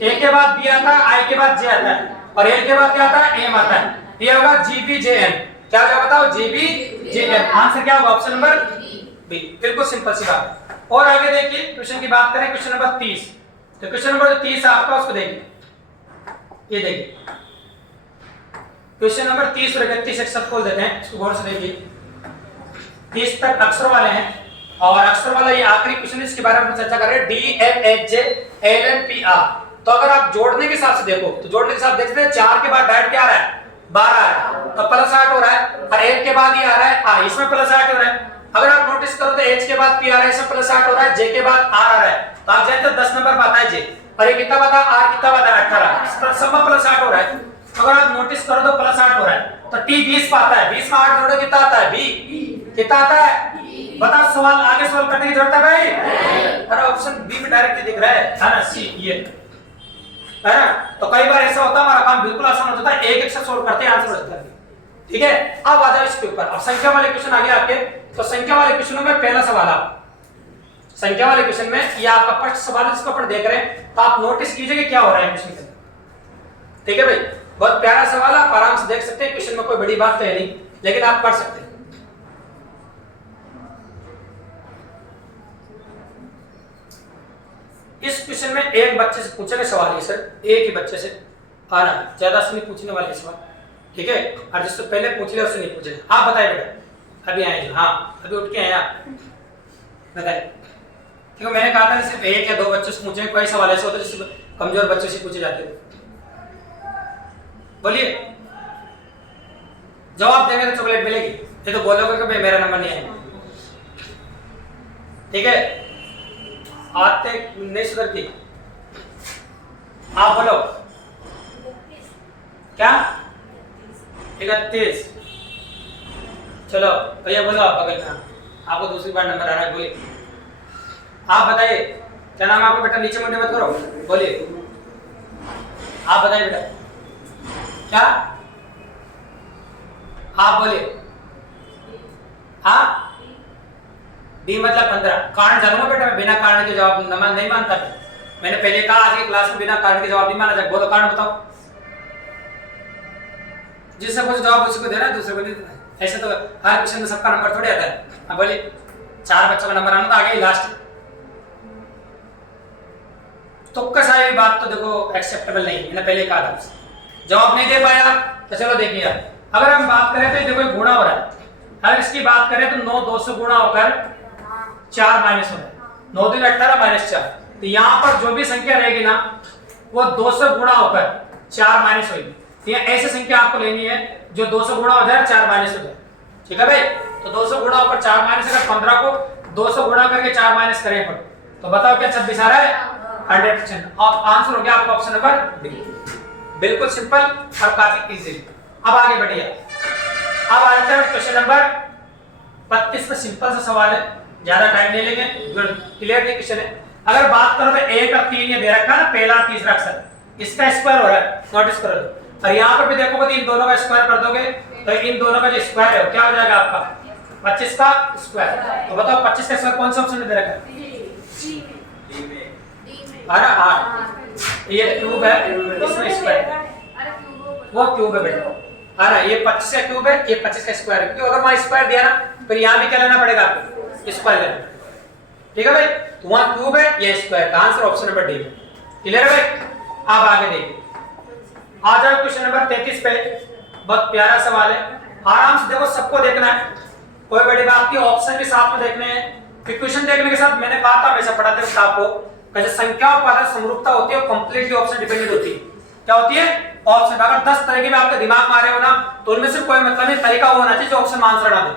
ए के बाद बी आता है, आई के बाद जे आता है और एल के बाद क्या आता है, एम आता है। ये होगा GBJM। क्या होगा बताओ, GBJM। आंसर क्या होगा, ऑप्शन नंबर बी। बिल्कुल सिंपल सी बात है। और आगे देखिए क्वेश्चन की बात करें, क्वेश्चन नंबर 30। तो क्वेश्चन नंबर 30 है आपका, उसको देखिए, ये देखिए क्वेश्चन नंबर 30 और 31 एक साथ खोल देते हैं, इसको गौर से देखिए। 30 तक अक्षर वाले हैं और अक्षर वाला ये आखिरी क्वेश्चन, इसके बारे में चर्चा कर रहे हैं, DFHJLNPR। तो अगर आप जोड़ने के हिसाब से देखो तो जोड़ने के हिसाब देखते हैं, 4 के बाद डायरेक्ट क्या आ रहा है, 12 आ रहा है, तो प्लस 8 हो रहा है, और 1 के बाद ये आ रहा है आ, इसमें प्लस 8 हो रहा है। अगर आप नोटिस करो तो H के बाद P आ रहा है, इसमें प्लस 8 हो रहा है, J के बाद R आ रहा है, तो आप जानते हो 10 नंबर पर आता है J, और ये कितना बता R कितना बता 18, सब में प्लस 8 हो रहा है। अगर आप नोटिस करो तो प्लस 8 हो रहा है, तो T 20 पर आता है, 20 में 8 जोड़ो कितना आता है, B कितना आता है, बताओ। सवाल आगे सवाल करने की जरूरत है भाई, अरे ऑप्शन बी में डायरेक्ट दिख रहा है ना, सी ये है ना। तो कई बार ऐसा होता है हमारा काम बिल्कुल आसान हो जाता है, एक एक से सॉल्व करते हैं, आंसर हो जाता है। ठीक है, अब आ जाओ इसके ऊपर। अब संख्या वाले क्वेश्चन आ गए आपके, तो संख्या वाले क्वेश्चनों में पहला सवाल आप संख्या वाले क्वेश्चन में ये आपका फर्स्ट सवाल है जिसको अपन देख रहे हैं, तो आप नोटिस कीजिए कि क्या हो रहा है क्वेश्चन के अंदर। ठीक है भाई, बहुत प्यारा सवाल है, आप आराम से देख सकते हैं, क्वेश्चन में कोई बड़ी बात तो है नहीं, लेकिन आप कर सकते हैं। इस क्वेश्चन में एक बच्चे से पूछने सवाल है सर, एक ही बच्चे से आना, ज्यादा से नहीं पूछने वाले सवाल, ठीक है। और जिससे पहले पूछ लिया उससे नहीं पूछे। आप बताइए बेटा, अभी आए जो, हाँ अभी उठ के आए आप, बताइए। ठीक है, मैंने कहा था सिर्फ एक या दो बच्चों से पूछे, कोई सवाल ऐसे होता है जिससे कमजोर बच्चों से पूछे जाते हैं। बोलिए, जवाब देंगे तो चॉकलेट मिलेगी, ये तो बोलोगे कि भाई मेरा नंबर नहीं आएगा। ठीक है, आते नहीं सुधरती, आप बोलो क्या, 31। चलो भैया बोलो, आप बगल में, आपको दूसरी बार नंबर आ रहा है, बोलिए। आप बताइए, क्या नाम है आपका बेटा, नीचे मुंडे मत करो, बोलिए। आप बताइए बेटा, क्या आप बोलिए, हाँ डी मतलब 15। कारण जानूंगा बेटा, मैं बिना कारण के जवाब नहीं मानता। मैंने पहले कहा आज की क्लास में बिना कारण के जवाब नहीं माना जाए। बोलो कारण बताओ, जिससे कुछ जवाब उसी को देना, दूसरे को नहीं देना। ऐसे तो हर क्वेश्चन में सबका नंबर थोड़ी आता है। अब बोलिए, 4 बच्चों का नंबर आना तो आगे लास्ट, तो कैसा ये बात तो देखो एक्सेप्टेबल नहीं, मैंने पहले कहा था। जवाब नहीं दे पाया तो चलो देखिए, अगर हम बात करें तो देखो गुणा हो रहा है, अगर इसकी बात करें तो 9 2 से गुणा होकर 4 माइनस हो रहा है, 9 दूनी 18 माइनस 4, तो यहाँ पर जो भी संख्या रहेगी ना वो 2 से गुणा होकर 4 माइनस होगी। तो यहाँ ऐसी संख्या आपको लेनी है जो 2 से गुणा हो जाए 4 माइनस हो जाए। ठीक है भाई, तो 2 से गुणा होकर 4 माइनस, अगर 15 को 2 से गुणा करके 4 माइनस करें तो बताओ क्या 26 आ रहा है, 100%। अब आंसर हो गया आपका ऑप्शन नंबर डी। बिल्कुल सिंपल और काफी इजी। अब आगे बढ़िए, अब आते हैं क्वेश्चन नंबर 32 में। सिंपल सा सवाल है, ज्यादा टाइम नहीं लेंगे, क्लियर क्वेश्चन है। अगर बात करो तो 1 और 3 ये दे रखा है ना, पहला और तीसरा अक्षर, इसका स्क्वायर हो रहा है, नोटिस करो। और यहाँ पर भी देखोगे तो इन दोनों का स्क्वायर कर दोगे तो इन दोनों का जो स्क्वायर है क्या हो जाएगा आपका 25 का स्क्वायर। तो बताओ 25 का स्क्वायर कौन सा ऑप्शन में दे रखा है, ये क्यूब है, इसमें स्क्वायर वो क्यूब है बेटा, है ना। ये 25 का क्यूब है, ये 25 का स्क्वायर है, क्योंकि अगर वहां स्क्वायर दिया ना फिर यहाँ भी क्या लेना पड़ेगा आपको, स्क्वायर लेना। ठीक है भाई, तो वहां क्यूब है, ये स्क्वायर, का आंसर ऑप्शन नंबर डी है। क्लियर है भाई। अब आगे देखिए, आ जाओ क्वेश्चन नंबर 33 पे। बहुत प्यारा सवाल है, आराम से देखो, सबको देखना है, कोई बड़ी बात नहीं, ऑप्शन भी साथ में देखने हैं। क्वेश्चन देखने के साथ मैंने कहा था हमेशा पढ़ाते वक्त आपको, कैसे संख्याओं पर समरूपता होती है, कंप्लीटली ऑप्शन डिपेंडेंट होती है। क्या होती है, ऑप्शन। अगर 10 तरीके में आपके दिमाग में आ रहे हो ना तो उनमें से कोई मतलब नहीं, तरीका वो होना चाहिए जो ऑप्शन में आंसर ना दे,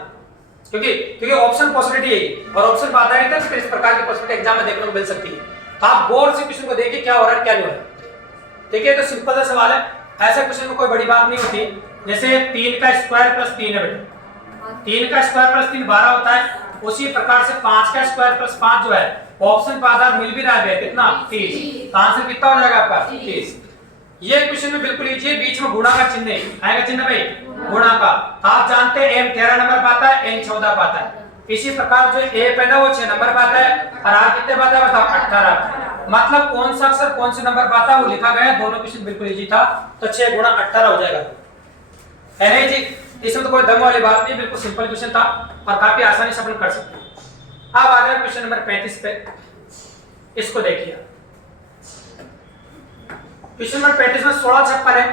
क्योंकि ऑप्शन पॉसिबिलिटी है और ऑप्शन बाधा है, तो इस प्रकार की पॉसिबिलिटी एग्जाम में देखने को मिल सकती है। तो आप गौर से क्वेश्चन को देखिए क्या हो रहा है क्या नहीं हो रहा है। ठीक है, तो सिंपल सा सवाल है, ऐसे क्वेश्चन में कोई बड़ी बात नहीं होती। जैसे 3 का स्क्वायर प्लस 3 है बेटा, 3 का स्क्वायर प्लस 3 12 होता है। उसी प्रकार से 5 का स्क्वायर प्लस 5 जो है ऑप्शन पर आधार मिल भी रहा है कितना 30, तो आंसर कितना हो जाएगा आपका 30। ये क्वेश्चन में बिल्कुल इजी है, बीच में गुणा का चिन्ह आएगा, चिन्ह भाई गुणा का। आप जानते हैं m 13 नंबर पाता है, n 14 पाता है। इसी प्रकार जो a पे ना वो 6 नंबर पाता है और r कितने पाता है बताओ 18। मतलब कौन सा अक्षर कौन से नंबर पर आता है वो लिखा गया है। दोनों क्वेश्चन बिल्कुल इजी था, तो 6 गुणा 18 हो जाएगा, है नहीं जी? इसमें तो कोई दम वाली बात नहीं, बिल्कुल सिंपल क्वेश्चन था और काफी आसानी से अपन कर सकते हैं। अब आ गया क्वेश्चन नंबर 35 पे, इसको देखिए। क्वेश्चन नंबर 35 में 16 56 है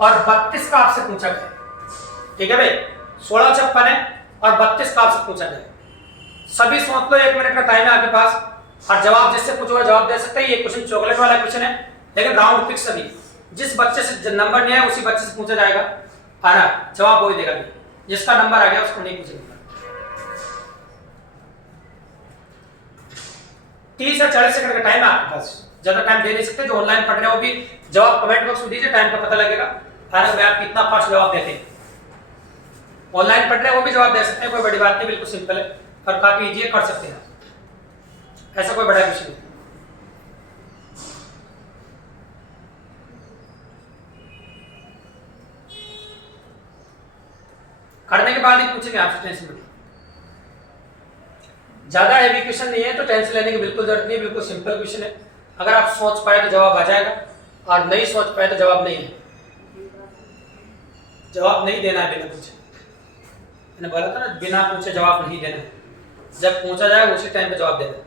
और 32 का आपसे पूछा गया, ठीक है भाई? 16 56 है और 32 का आपसे पूछा गया। सभी सोच लो, 1 मिनट का टाइम है आपके पास और जवाब जिससे पूछोगे जवाब दे सकते हैं। ये क्वेश्चन चॉकलेट वाला क्वेश्चन है, लेकिन राउंड फिक्स सभी, जिस बच्चे से नंबर नहीं है उसी बच्चे से पूछा जाएगा, है ना? जवाब वही देगा, जिसका नंबर आ गया उसको नहीं पूछेगा। 30 या 40 सेकंड का टाइम है आपके पास, ज्यादा टाइम दे नहीं सकते। जो ऑनलाइन पढ़ रहे हो भी जवाब कमेंट बॉक्स में दीजिए, टाइम का पता लगेगा, है ना? मैं आप कितना फास्ट जवाब देते हैं। ऑनलाइन पढ़ रहे हैं वो भी जवाब दे सकते हैं, कोई बड़ी बात नहीं, बिल्कुल सिंपल है और काफी इजी है, कर सकते हैं, ऐसा कोई बड़ा क्वेश्चन नहीं। करने के बाद ही पूछेंगे आपसे, टेंशन मत लो। ज्यादा हेवी क्वेश्चन नहीं है तो टेंशन लेने की बिल्कुल जरूरत नहीं है, बिल्कुल सिंपल क्वेश्चन है। अगर आप सोच पाए तो जवाब आ जाएगा और नहीं सोच पाए तो जवाब नहीं है। जवाब नहीं देना है बिना पूछे, मैंने बोला था ना, बिना पूछे जवाब नहीं देना है। जब पूछा जाए उसी टाइम पे जवाब देना है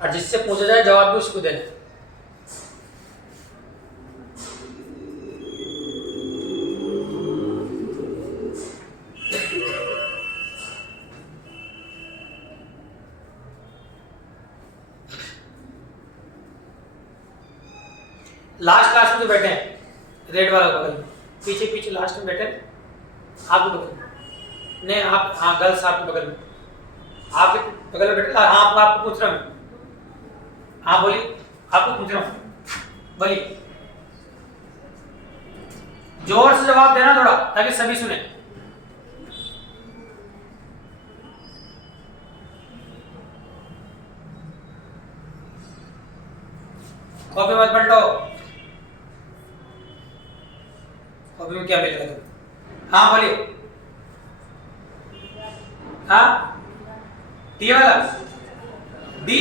और जिससे पूछा जाए जवाब भी उसको देना है। लास्ट में जो बैठे हैं रेड वाला बगल में, पीछे लास्ट में बैठे हैं, आपके बगल में नहीं, आप, हाँ गर्ल्स आपके बगल में, आपके बगल में बैठे। हाँ आपको पूछ रहा हूँ, हाँ बोलिए, आपको पूछ रहा हूँ, बोलिए। जोर से जवाब देना थोड़ा, ताकि सभी सुने। कॉपी मत पलटो, कॉपी में क्या मिलेगा तुम्हें? हाँ बोलिए। हाँ डी वाला, डी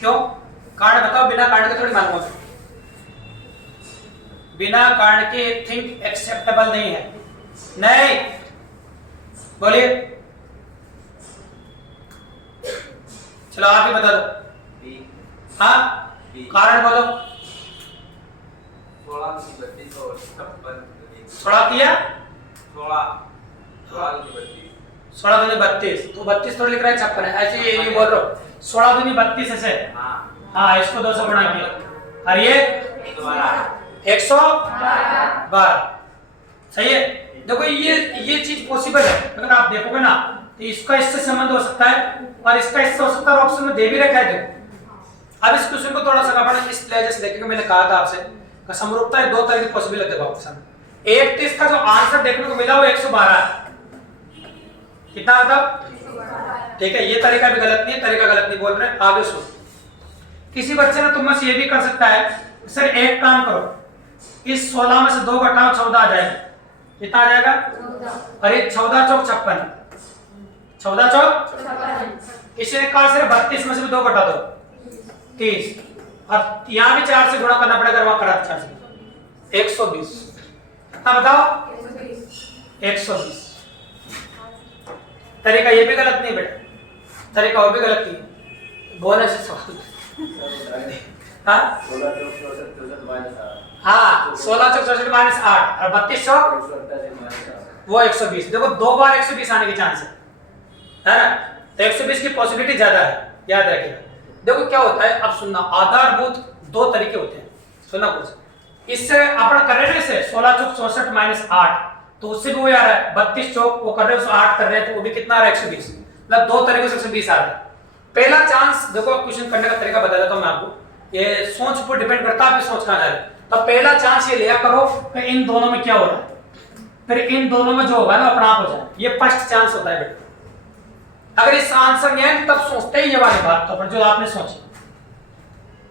क्यों? कार्ड बताओ, बिना कार्ड के थोड़ी मालूम होता, बिना कार्ड के थिंक एक्सेप्टेबल नहीं है। नहीं बोलिए, चलो आप ही बता दो। हाँ कारण बोलो। 16 किया 16 दूनी 32, तो 32 थोड़ी लिख रहा है, 56 है, ऐसे ये बोल रहा हूँ। 16 दूनी 32 ऐसे, हाँ इसको 200 बना दिया और ये 112, सही है। देखो ये चीज पॉसिबल है, अगर आप देखोगे ना तो इसका इससे संबंध हो सकता है और इसका इससे हो सकता है, ऑप्शन में दे भी रखा है। देखो अब इस क्वेश्चन को थोड़ा सा अपन इस लहजे से देखेंगे। मैंने कहा था आपसे समरूपता है, 2 तरह की पॉसिबिलिटी है आपके सामने। एक तो इसका जो आंसर देखने को मिला वो 112 है, कितना आता? ठीक है, ये तरीका भी गलत नहीं है, तरीका गलत नहीं बोल रहे हैं। आगे सुन, किसी बच्चे ने तुम में से ये भी कर सकता है, सर एक काम करो, इस 16 में से 2 घटाओ 14 आ जाएगा। कितना आ जाएगा? अरे 14 चौक 56, 14 चौक, इसी प्रकार से 32 में से 2 घटा दो 30, और यहाँ भी 4 से गुणा करना पड़ेगा, वहां करा 4 से 120, कितना बताओ? 120। तरीका ये भी गलत नहीं बेटा, तरीका वो भी गलत नहीं, बोनस से सवाल। हाँ 16 चौक 64 माइनस 8 और 32 चौक वो 120। देखो 2 बार 120 आने के चांस है ना, तो 120 की पॉसिबिलिटी ज्यादा है, याद रखिएगा। देखो क्या होता है, अब सुनना, आधारभूत 2 तरीके होते हैं, सुनना कुछ। इससे अपन कर रहे हैं, इसे 16 चौक 64 माइनस 8, तो उससे भी वो आ रहा है 32 चौक, वो कर रहे हैं उसको 8 कर रहे हैं, तो वो भी कितना आ रहा है 120, मतलब 2 तरीके से 120 आ रहा है। पहला चांस देखो, क्वेश्चन करने का तरीका बता देता हूं मैं आपको, ये सोच पर डिपेंड करता है आप सोच कहां जा रहे हैं। तो पहला चांस ये लिया करो कि इन दोनों में क्या हो रहा है, फिर इन दोनों में जो होगा ना अपना आप हो जाए, ये फर्स्ट चांस होता है बेटा। अगर इस आंसर नहीं है तब सोचते ही ये वाली बात, तो अपन जो आपने सोची,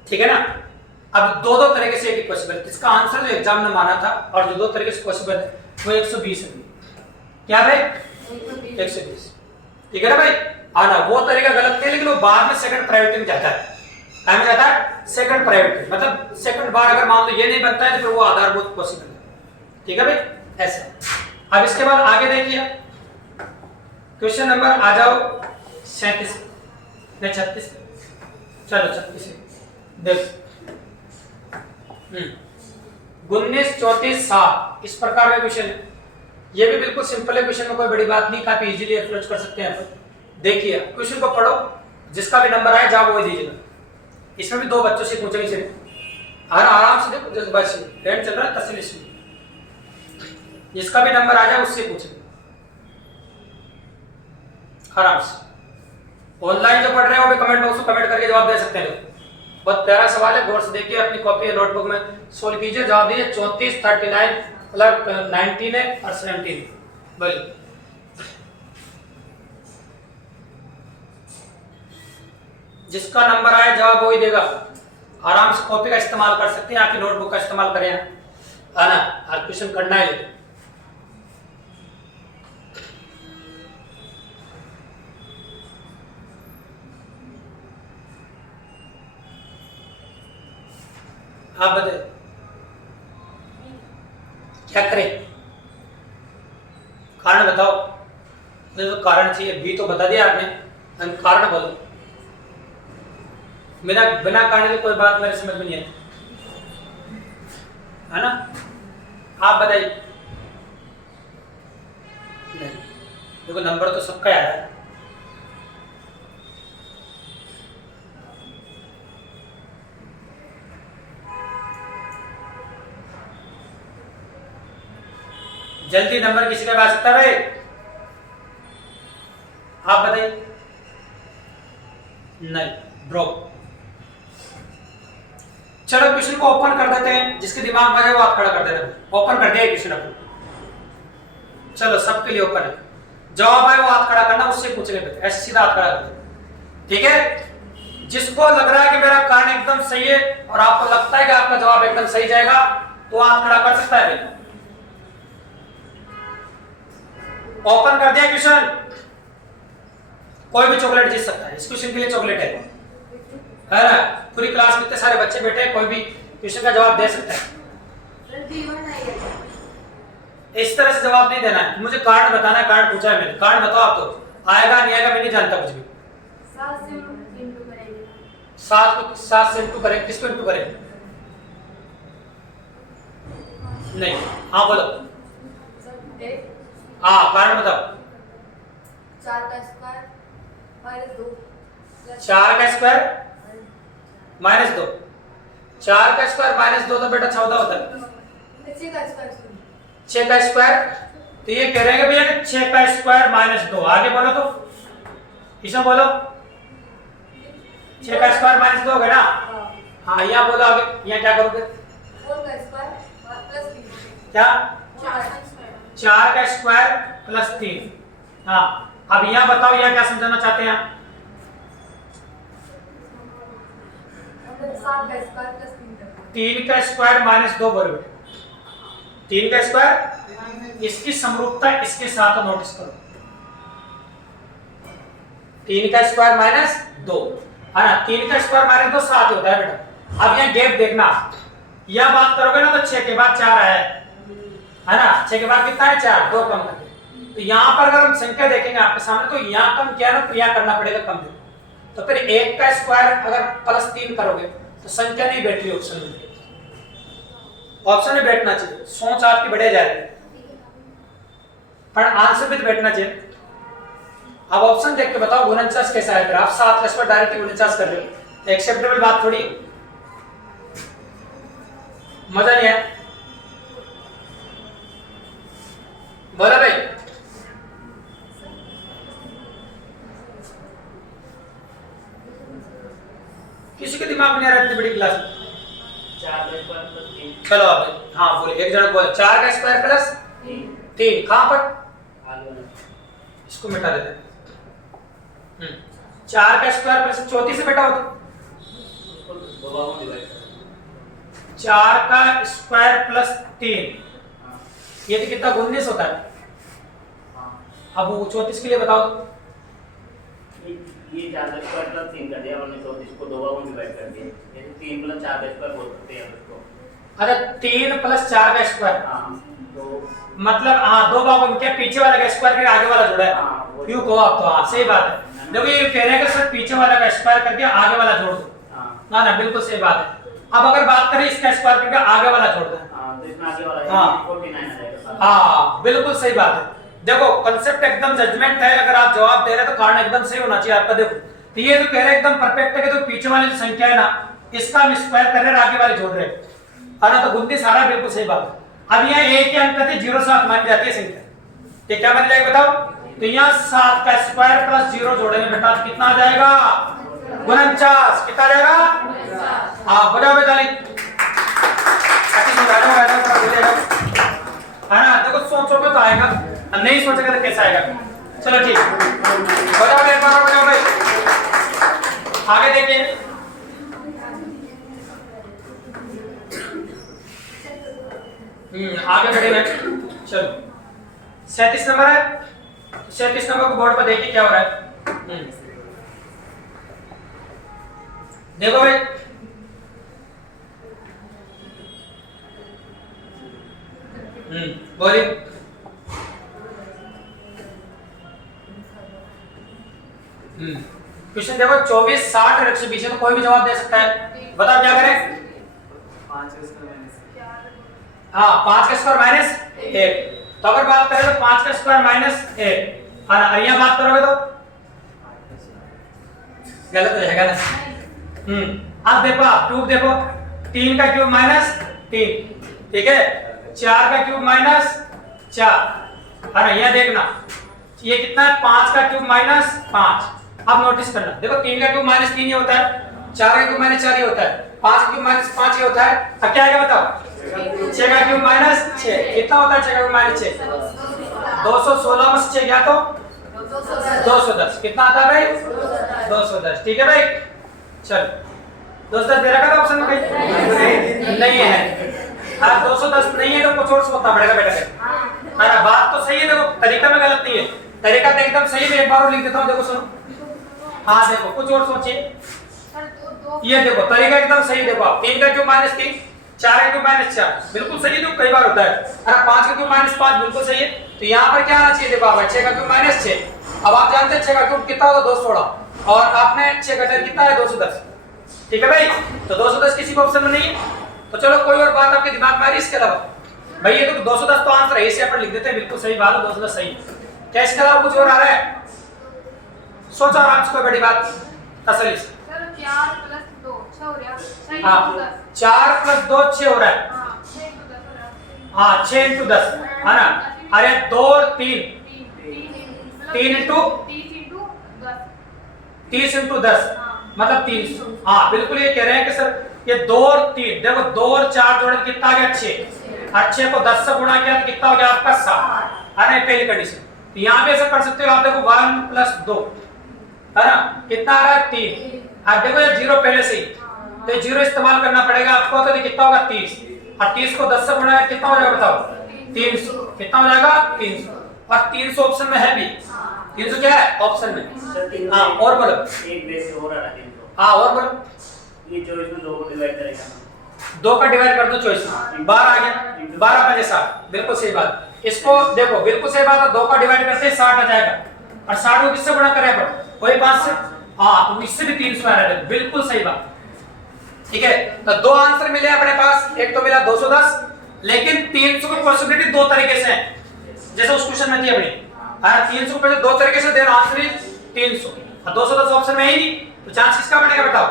ठीक है ना। अब 2 तरीके से एक पॉसिबल, इसका आंसर जो एग्जाम में माना था और जो 2 तरीके से पॉसिबल है वो 120 है। क्या भाई? 120, ठीक है ना भाई। आना वो तरीका गलत नहीं, लेकिन वो बाद में सेकंड प्रायोरिटी में जाता है, टाइम हो जाता है सेकंड प्रायोरिटी, मतलब सेकंड बार अगर मान लो ये नहीं बनता है तो फिर वो आधारभूत पॉसिबल है। ठीक है भाई, ऐसा। अब इसके बाद आगे देखिए क्वेश्चन नंबर आ जाओ 37 नहीं 36, चलो 36 देख 19 34 7 इस प्रकार का क्वेश्चन है। ये भी बिल्कुल सिंपल है क्वेश्चन में कोई बड़ी बात नहीं, काफी इजीली अप्रोच कर सकते हैं आप। देखिए क्वेश्चन को पढ़ो, जिसका भी नंबर आए जवाब वही दीजिएगा। इसमें भी 2 बच्चों से पूछेंगे सिर्फ, आराम से देखो, जल्दबाजी ट्रेंड चल रहा है तस्वीर में, जिसका भी नंबर आ जाए उससे पूछेंगे आराम से। ऑनलाइन जो पढ़ रहे हो वो भी कमेंट बॉक्स में कमेंट करके जवाब दे सकते हैं। बहुत प्यारा सवाल है, गौर से देखिए, अपनी कॉपी या नोटबुक में सोल्व कीजिए, जवाब दीजिए। 34 39 मतलब 19 है और 17 बोलिए। जिसका नंबर आए जवाब वही देगा। आराम से कॉपी का इस्तेमाल कर सकते हैं, आपकी नोटबुक का इस्तेमाल करें, है ना, और क्वेश्चन करना है लेकिन। आप बताइए क्या करें, कारण बताओ। मुझे तो कारण चाहिए, बी तो बता दिया आपने, कारण बोलो। बिना बिना कारण की कोई बात मेरे समझ में नहीं आई, है ना। आप बताइए। नहीं देखो नंबर तो सबका आ रहा है। जल्दी नंबर किसी का भी आ सकता है भाई, आप बताइए। नहीं, ड्रॉप। चलो क्वेश्चन को ओपन कर देते हैं, जिसके दिमाग में आ जाए वो आप खड़ा कर देना। ओपन कर दिया क्वेश्चन अपन, चलो सबके लिए ओपन है। जवाब आए वो हाथ खड़ा करना, उससे पूछेंगे, ऐसे सीधा हाथ खड़ा कर। ठीक है, जिसको लग रहा है कि मेरा कारण एकदम सही है और आपको लगता है कि आपका जवाब एकदम सही जाएगा तो हाथ खड़ा कर सकता है। ओपन कर दिया क्वेश्चन, कोई भी चॉकलेट जीत सकता है। इस क्वेश्चन के लिए चॉकलेट है ना। पूरी क्लास में इतने सारे बच्चे बैठे हैं, कोई भी क्वेश्चन का जवाब दे सकता है। इस तरह से जवाब नहीं देना है, मुझे कारण बताना है। कारण पूछा है मैंने, कारण बताओ आप, तो आएगा नहीं आएगा मैं नहीं जानता कुछ भी। 7 से इंटू करें, किसको इंटू करें? नहीं, हाँ बोलो। हाँ कारण बताओ। 4 का स्क्वायर माइनस 2। 4 का स्क्वायर माइनस 2। 4 का स्क्वायर माइनस 2 तो बेटा 14 होता है। 6 का स्क्वायर, तो ये कह रहे हैं भैया कि 6 का स्क्वायर माइनस 2। आगे बोलो तो, इसमें बोलो 6 का स्क्वायर माइनस 2 होगा ना। हाँ यहाँ बोलो आगे, यहाँ क्या करोगे? 4 का स्क्वायर प्लस 3। क्या? 4 का स्क्वायर प्लस 3। हाँ अब यहाँ बताओ, यहाँ क्या समझाना चाहते हैं आप? 7 का स्क्वायर प्लस 3। 3 का स्क्वायर माइनस 2 बराबर 3 का स्क्वायर, इसकी समरूपता इसके साथ नोटिस करो। 3 का स्क्वायर माइनस 2 है ना। 3 का स्क्वायर माइनस 2 7 होता है बेटा। अब यहाँ गैप देखना, यह बात करोगे ना तो 6 के बाद 4 है ना। 6 के बाद कितना है? 4, 2 कम करके। तो यहाँ पर अगर हम संख्या देखेंगे आपके सामने, तो यहाँ कम क्या है ना, क्रिया करना पड़ेगा कम देना। तो फिर 1 का स्क्वायर अगर प्लस 3 करोगे तो संख्या नहीं बैठ रही ऑप्शन में। ऑप्शन में बैठना चाहिए, सोच आपकी बढ़े जा रही है, पर आंसर भी तो बैठना चाहिए। अब ऑप्शन देख के बताओ 49 कैसा है। फिर आप 7 का स्क्वायर डायरेक्टली 49 कर रहे हो, एक्सेप्टेबल बात थोड़ी, मजा नहीं है। बोला भाई, किसी के दिमाग में नहीं आ रहा इतनी बड़ी क्लास में। 4 का स्क्वायर प्लस 3। चलो आप हाँ बोले, एक जन बोले 4 का स्क्वायर प्लस 3 कहां पर? इसको मिटा देते हैं। 4 का स्क्वायर प्लस 34 से बेटा होता, 4 का स्क्वायर प्लस 3 ये तो कितना 19 होता है। अब वो 34 के लिए बताओ। ये 4 का स्क्वायर प्लस 3 कर दिया हमने, तो इसको दो भागों में डिवाइड कर दिया, जैसे 3 प्लस 4 का स्क्वायर बोल सकते हैं इसको। अच्छा 3 प्लस 4 का स्क्वायर, हाँ तो मतलब हाँ दो भागों में क्या पीछे वाला का स्क्वायर के आगे वाला जुड़ा है, हाँ, वो- क्यों कहो आप तो, हाँ सही बात है। देखो ये कह रहे हैं कि सर पीछे वाला का स्क्वायर करके आगे वाला जोड़ दो, हाँ ना ना बिल्कुल सही बात है। अब अगर बात करें इसका स्क्वायर करके आगे वाला जोड़ दो, हाँ, तो इसमें आगे वाला हाँ। 49 आ जाएगा। हाँ बिल्कुल सही बात है। देखो कंसेप्ट एकदम जजमेंट है, अगर आप जवाब दे रहे हैं तो कारण एकदम सही होना चाहिए आपका। देखो तो ये जो कह रहे हैं एकदम परफेक्ट है कि जो पीछे वाली जो संख्या है ना इसका हम स्क्वायर कर रहे हैं, आगे वाले जोड़ रहे हैं, है ना, तो गुणती सारा बिल्कुल सही बात है। अब यहाँ एक ही अंक थी 0 7 मानी जाती है संख्या, ये क्या मानी जाएगी बताओ, तो यहाँ 7 का स्क्वायर प्लस 0 जोड़ेंगे बेटा तो कितना आ जाएगा 49, कितना आ जाएगा, हाँ बजाओ बेटा है ना। देखो सोचोगे तो आएगा, नहीं सोचेगा तो कैसे आएगा। चलो ठीक, बताओ एक बार बताओ भाई, आगे देखिए। आगे बढ़ेंगे, चलो 37 नंबर है, 37 नंबर को बोर्ड पर देखिए क्या हो रहा है। देखो भाई बोलिए। क्वेश्चन देखो 24 60 और 120 है, तो कोई भी जवाब दे सकता है, बताओ क्या करें। 5 का स्क्वायर माइनस, हाँ 5 का स्क्वायर माइनस 1, तो अगर बात करें तो 5 का स्क्वायर माइनस 1, और यहाँ बात करोगे तो गलत हो जाएगा ना। अब देखो आप क्यूब देखो, 3 का क्यूब माइनस 3, ठीक है, 4 का क्यूब माइनस 4, है ना, यह देखना ये कितना है 5 का क्यूब माइनस 5। अब नोटिस करना, देखो 3 का क्यूब माइनस 3 ये होता है, 4 का क्यूब माइनस 4 ये होता है, 5 का क्यूब माइनस 5 ये होता है। अब क्या आएगा बताओ, 6 का क्यूब माइनस 6 कितना होता है, 6 का क्यूब माइनस 6 216 में से 6 गया तो 210, कितना आता है भाई 210, ठीक है भाई। चलो 210 दे रखा था ऑप्शन में भाई, नहीं है, हाँ 210 नहीं है तो कुछ और सोचना पड़ेगा बेटा। अरे बात तो सही है, देखो तरीका में गलत नहीं है, तरीका तो एकदम सही है, एक बार और लिख देता हूँ, देखो सुनो, हाँ देखो कुछ और सोचिए, ये देखो तरीका एकदम सही, देखो आप 3 का क्यूब माइनस 3, 4 का क्यूब माइनस 4 बिल्कुल सही है, जो कई बार होता है। अरे 5 का क्यूब माइनस 5 बिल्कुल सही है, तो यहाँ पर क्या आना चाहिए, देखो आप 6 का क्यूब माइनस 6, अब आप जानते हैं 6 का क्यूब कितना होगा 216, और आपने 6 का कितना है 210, ठीक है भाई, तो 210 किसी को ऑप्शन में नहीं है। तो चलो कोई और बात आपके दिमाग में आ रही है इसके अलावा, भाई ये तो 210 तो आंसर है, इसे अपन लिख देते हैं, बिल्कुल सही बात है 210 सही है। क्या इसके अलावा कुछ और आ रहा है, सोचो आराम से, कोई बड़ी बात तसल्ली से। 4 प्लस 2 6 हो रहा, हाँ 4 प्लस 2 6 हो रहा है, हाँ 6 into 10 हो रहा, हाँ 6 into 10 है ना, अरे 2 और 3 3 into 30 into 10 मतलब 300, हाँ बिल्कुल ये कह रहे हैं कि सर ये 2 और 3, देखो 2 और 4 जोड़े तो कितना आ गया 6, और 6 को 10 से गुणा किया तो कितना हो गया आपका 7, है ना, पहली कंडीशन। तो यहाँ पे ऐसा कर सकते हो आप, देखो 1 प्लस 2 है ना, कितना आ रहा है 3, अब देखो ये 0 पहले से ही, तो ये 0 इस्तेमाल करना पड़ेगा आपको, तो कितना होगा 30, और 30 को 10 से गुणा किया कितना हो जाएगा बताओ 300, कितना हो जाएगा 300, और 300 ऑप्शन में है भी, 300 क्या है ऑप्शन में, हाँ और बोलो, एक बेस से हो रहा है 300, हाँ और बोलो, ये 24 में 2 को डिवाइड करेगा, 2 का डिवाइड कर दो 24 में, 12 आ गया, 12 5 60, बिल्कुल सही बात। इसको देखो बिल्कुल सही बात है, 2 का डिवाइड करते हैं 60 आ जाएगा, और 60 को किससे गुणा करें अपन, वही 5 से, हाँ तो इससे भी 300 आ रहा है, बिल्कुल सही बात, ठीक है। तो दो आंसर मिले अपने पास, एक तो मिला 210, लेकिन 300 की पॉसिबिलिटी दो तरीके से है, जैसे उस क्वेश्चन में थी अपनी, हाँ 300 को दो तरीके से देना, आंसर 300, और 210 ऑप्शन में ही नहीं, तो चांस किसका बनेगा बताओ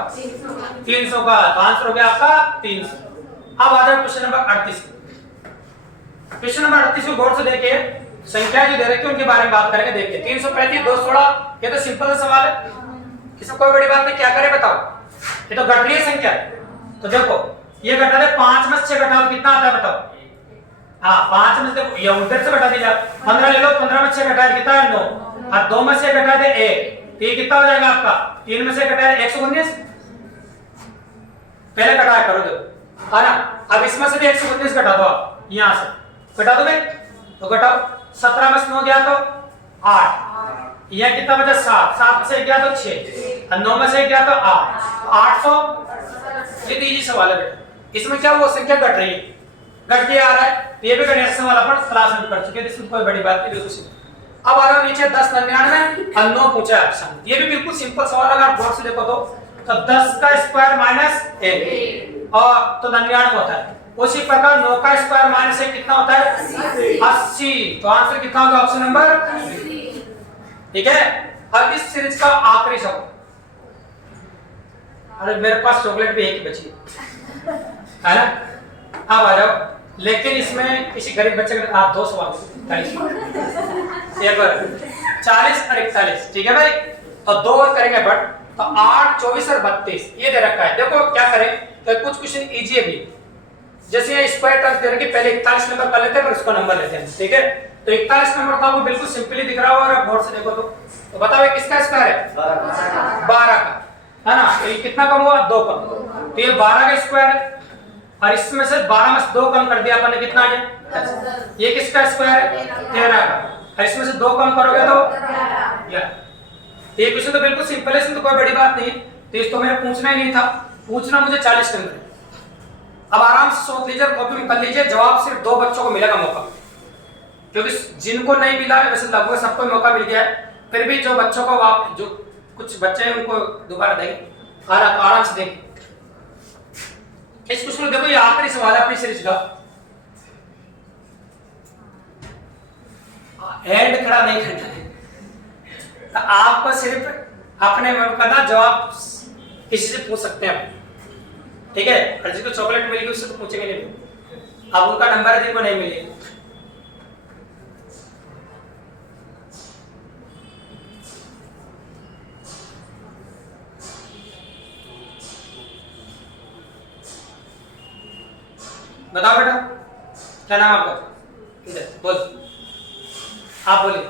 300 का, तो आंसर हो गया आपका 300। अब आ जाओ क्वेश्चन नंबर 38, क्वेश्चन नंबर 38 को गौर से देखिए, संख्या जो दे रखी है उनके बारे में बात करेंगे। देखिए 335 216, ये तो सिंपल सा सवाल है, इसमें कोई बड़ी बात नहीं, क्या करें बताओ, ये तो घट रही है संख्या, तो देखो ये घटा दे, 5 में से 6 घटाओ कितना आता है बताओ, हाँ 5 में से देखो ये उधर से घटा दीजिए, 15 ले लो, 15 में से 6 घटा दे कितना है 9, और 2 में से घटा दे 1, तो ये कितना हो जाएगा आपका, 3 में से घटा दे 119, पहले घटाया करो देखो, है ना, अब इसमें से भी 119 घटा दो आप, यहाँ से घटा दो भाई, तो घटाओ, 17 में से 9 गया तो 8, यह कितना बचा 7, 7 से गया तो 6 और 9 में से गया तो 8, 800। ये तो इजी सवाल है बेटा, इसमें क्या वो संख्या घट रही है, घट के आ रहा है, तो ये भी गणित सवाल अपन क्लास में कर चुके हैं, इसमें कोई बड़ी बात नहीं, बिल्कुल सिंपल। अब आ रहा नीचे 10 99 और 9 पूछा है ऑप्शन, ये भी बिल्कुल सिंपल सवाल है, अगर बोर्ड से देखो तो 10 का स्क्वायर माइनस 1 और तो 99 होता है, उसी प्रकार 9 का स्क्वायर माइनस 1 कितना होता है 80, तो आंसर कितना होगा ऑप्शन नंबर, ठीक है। अब इस सीरीज का आखिरी सवाल, अरे मेरे पास चॉकलेट भी एक ही बची है ना, अब आ जाओ, लेकिन इसमें किसी गरीब बच्चे के आप 2 सवाल 40 एक बार 40 और 41, ठीक है भाई, और 2 और करेंगे बट, तो 8 24 और 32 ये दे रखा है। देखो क्या करें, तो कुछ क्वेश्चन इजी है भी, जैसे ये स्क्वायर टर्म्स दे रहे कि पहले 41 नंबर कर लेते हैं फिर उसका नंबर लेते हैं, ठीक है। तो 41 नंबर तो आपको बिल्कुल सिंपली दिख रहा होगा, और बोर्ड से देखो तो बताओ ये किसका स्क्वायर है 12 का, है ना, तो ये कितना कम हुआ 2 कम, तो ये 12 का स्क्वायर है, और इसमें से 12 में से 2 कम कर दिया अपन ने, कितना आ गया, ये किसका स्क्वायर है 13 का, और इसमें से 2 कम करोगे तो 11। ये क्वेश्चन तो बिल्कुल सिंपल है, इसमें तो कोई बड़ी बात नहीं है, तो इसको मैंने पूछना ही नहीं था, पूछना मुझे 40 नंबर। अब आराम से सोच लीजिए, कॉपी में कर लीजिए, जवाब सिर्फ 2 बच्चों को मिलेगा मौका, क्योंकि जिनको नहीं मिला है वैसे लगभग सबको मौका मिल गया है, फिर भी जो बच्चों को जो कुछ बच्चे हैं उनको दोबारा देंगे, आराम से देंगे। इस क्वेश्चन को देखो, ये आखिरी सवाल है अपनी सीरीज का, हैंड खड़ा नहीं करना है, तो आपको सिर्फ अपने मन का ना जवाब किसी से पूछ सकते हैं, ठीक है, और जिसको चॉकलेट मिलेगी उससे तो पूछेंगे नहीं, अब उनका नंबर है जिनको नहीं मिलेगा। बताओ बेटा क्या नाम आपका, किधर बोल, आप बोलिए।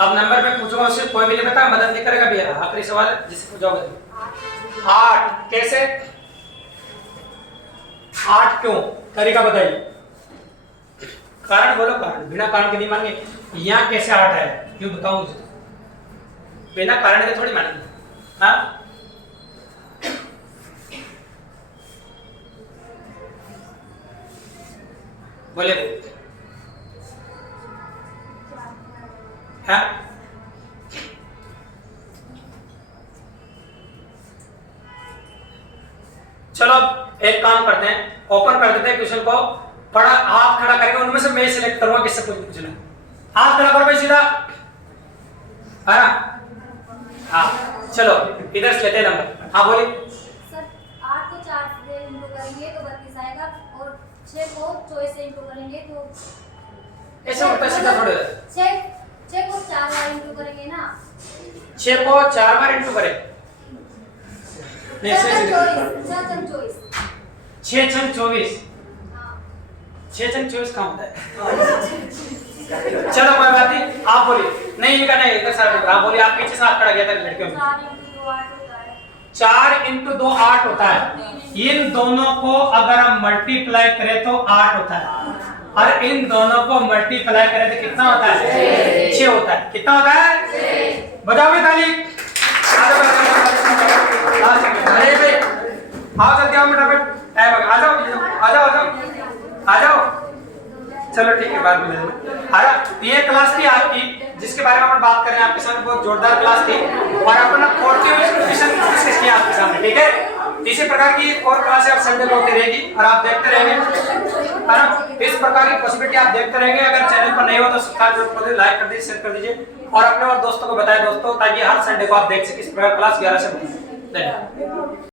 अब नंबर में पूछूंगा उससे, कोई भी नहीं बता, मदद नहीं करेगा भैया, आखिरी सवाल है जिससे पूछोगे। 8 कैसे, 8 क्यों, तरीका बताइए, कारण बोलो, कारण बिना कारण के नहीं मानेंगे, यहाँ कैसे 8 है क्यों बताऊं मुझे, बिना कारण के थोड़ी मानेंगे, हाँ बोले, हाँ चलो अब एक काम करते हैं, ओपन कर देते हैं क्वेश्चन को, पढ़ा हाथ खड़ा करके उनमें से मैं सिलेक्ट करूंगा किससे कुछ पूछना है, हाथ खड़ा करो भाई सीधा, है ना, हाँ चलो इधर से लेते हैं नंबर, हाँ बोलिए। सर 8 को 4 से इंटू करेंगे तो 32 आएगा, और 6 को 24 से इंटू करेंगे तो ऐसे उल्टा सीधा थोड़े, 6 को 4 बार इंटू करेंगे ना, 6 को 4 बार इंटू करें, नहीं 6 6 24, 6 24 कहाँ होता है, चलो कोई बात नहीं, आप बोलिए, नहीं इनका नहीं, इधर सर आप बोलिए, आप पीछे से हाथ खड़ा किया था लड़कियों में, 4 इंटू 2 8 होता है, इन दोनों को अगर हम मल्टीप्लाई करें तो 8 होता है, और इन दोनों को मल्टीप्लाई करें तो कितना होता है 6 होता है, कितना होता है, बजाओ भी ताली, अरे भाई आओ जल्दी आओ बेटा, टाइम आ जाओ आ जाओ आ जाओ आ जाओ, चलो ठीक है बाद में ये क्लास थी आपकी जिसके बारे में हम बात कर रहे हैं, आपके सामने बहुत जोरदार क्लास थी, और अपन क्वेश्चन डिस्कस किया आपके सामने, ठीक है। इसी प्रकार की और क्लासें आप संडे को होती रहेगी और आप देखते रहेंगे, है ना, इस प्रकार की पॉसिबिलिटी आप देखते रहेंगे। अगर चैनल पर नहीं हो तो सब्सक्राइब जरूर कर दीजिए, लाइक कर दीजिए, शेयर कर दीजिए, और अपने और दोस्तों को बताएं दोस्तों, ताकि हर संडे को आप देख सकें इस प्रकार क्लास 11 से। धन्यवाद।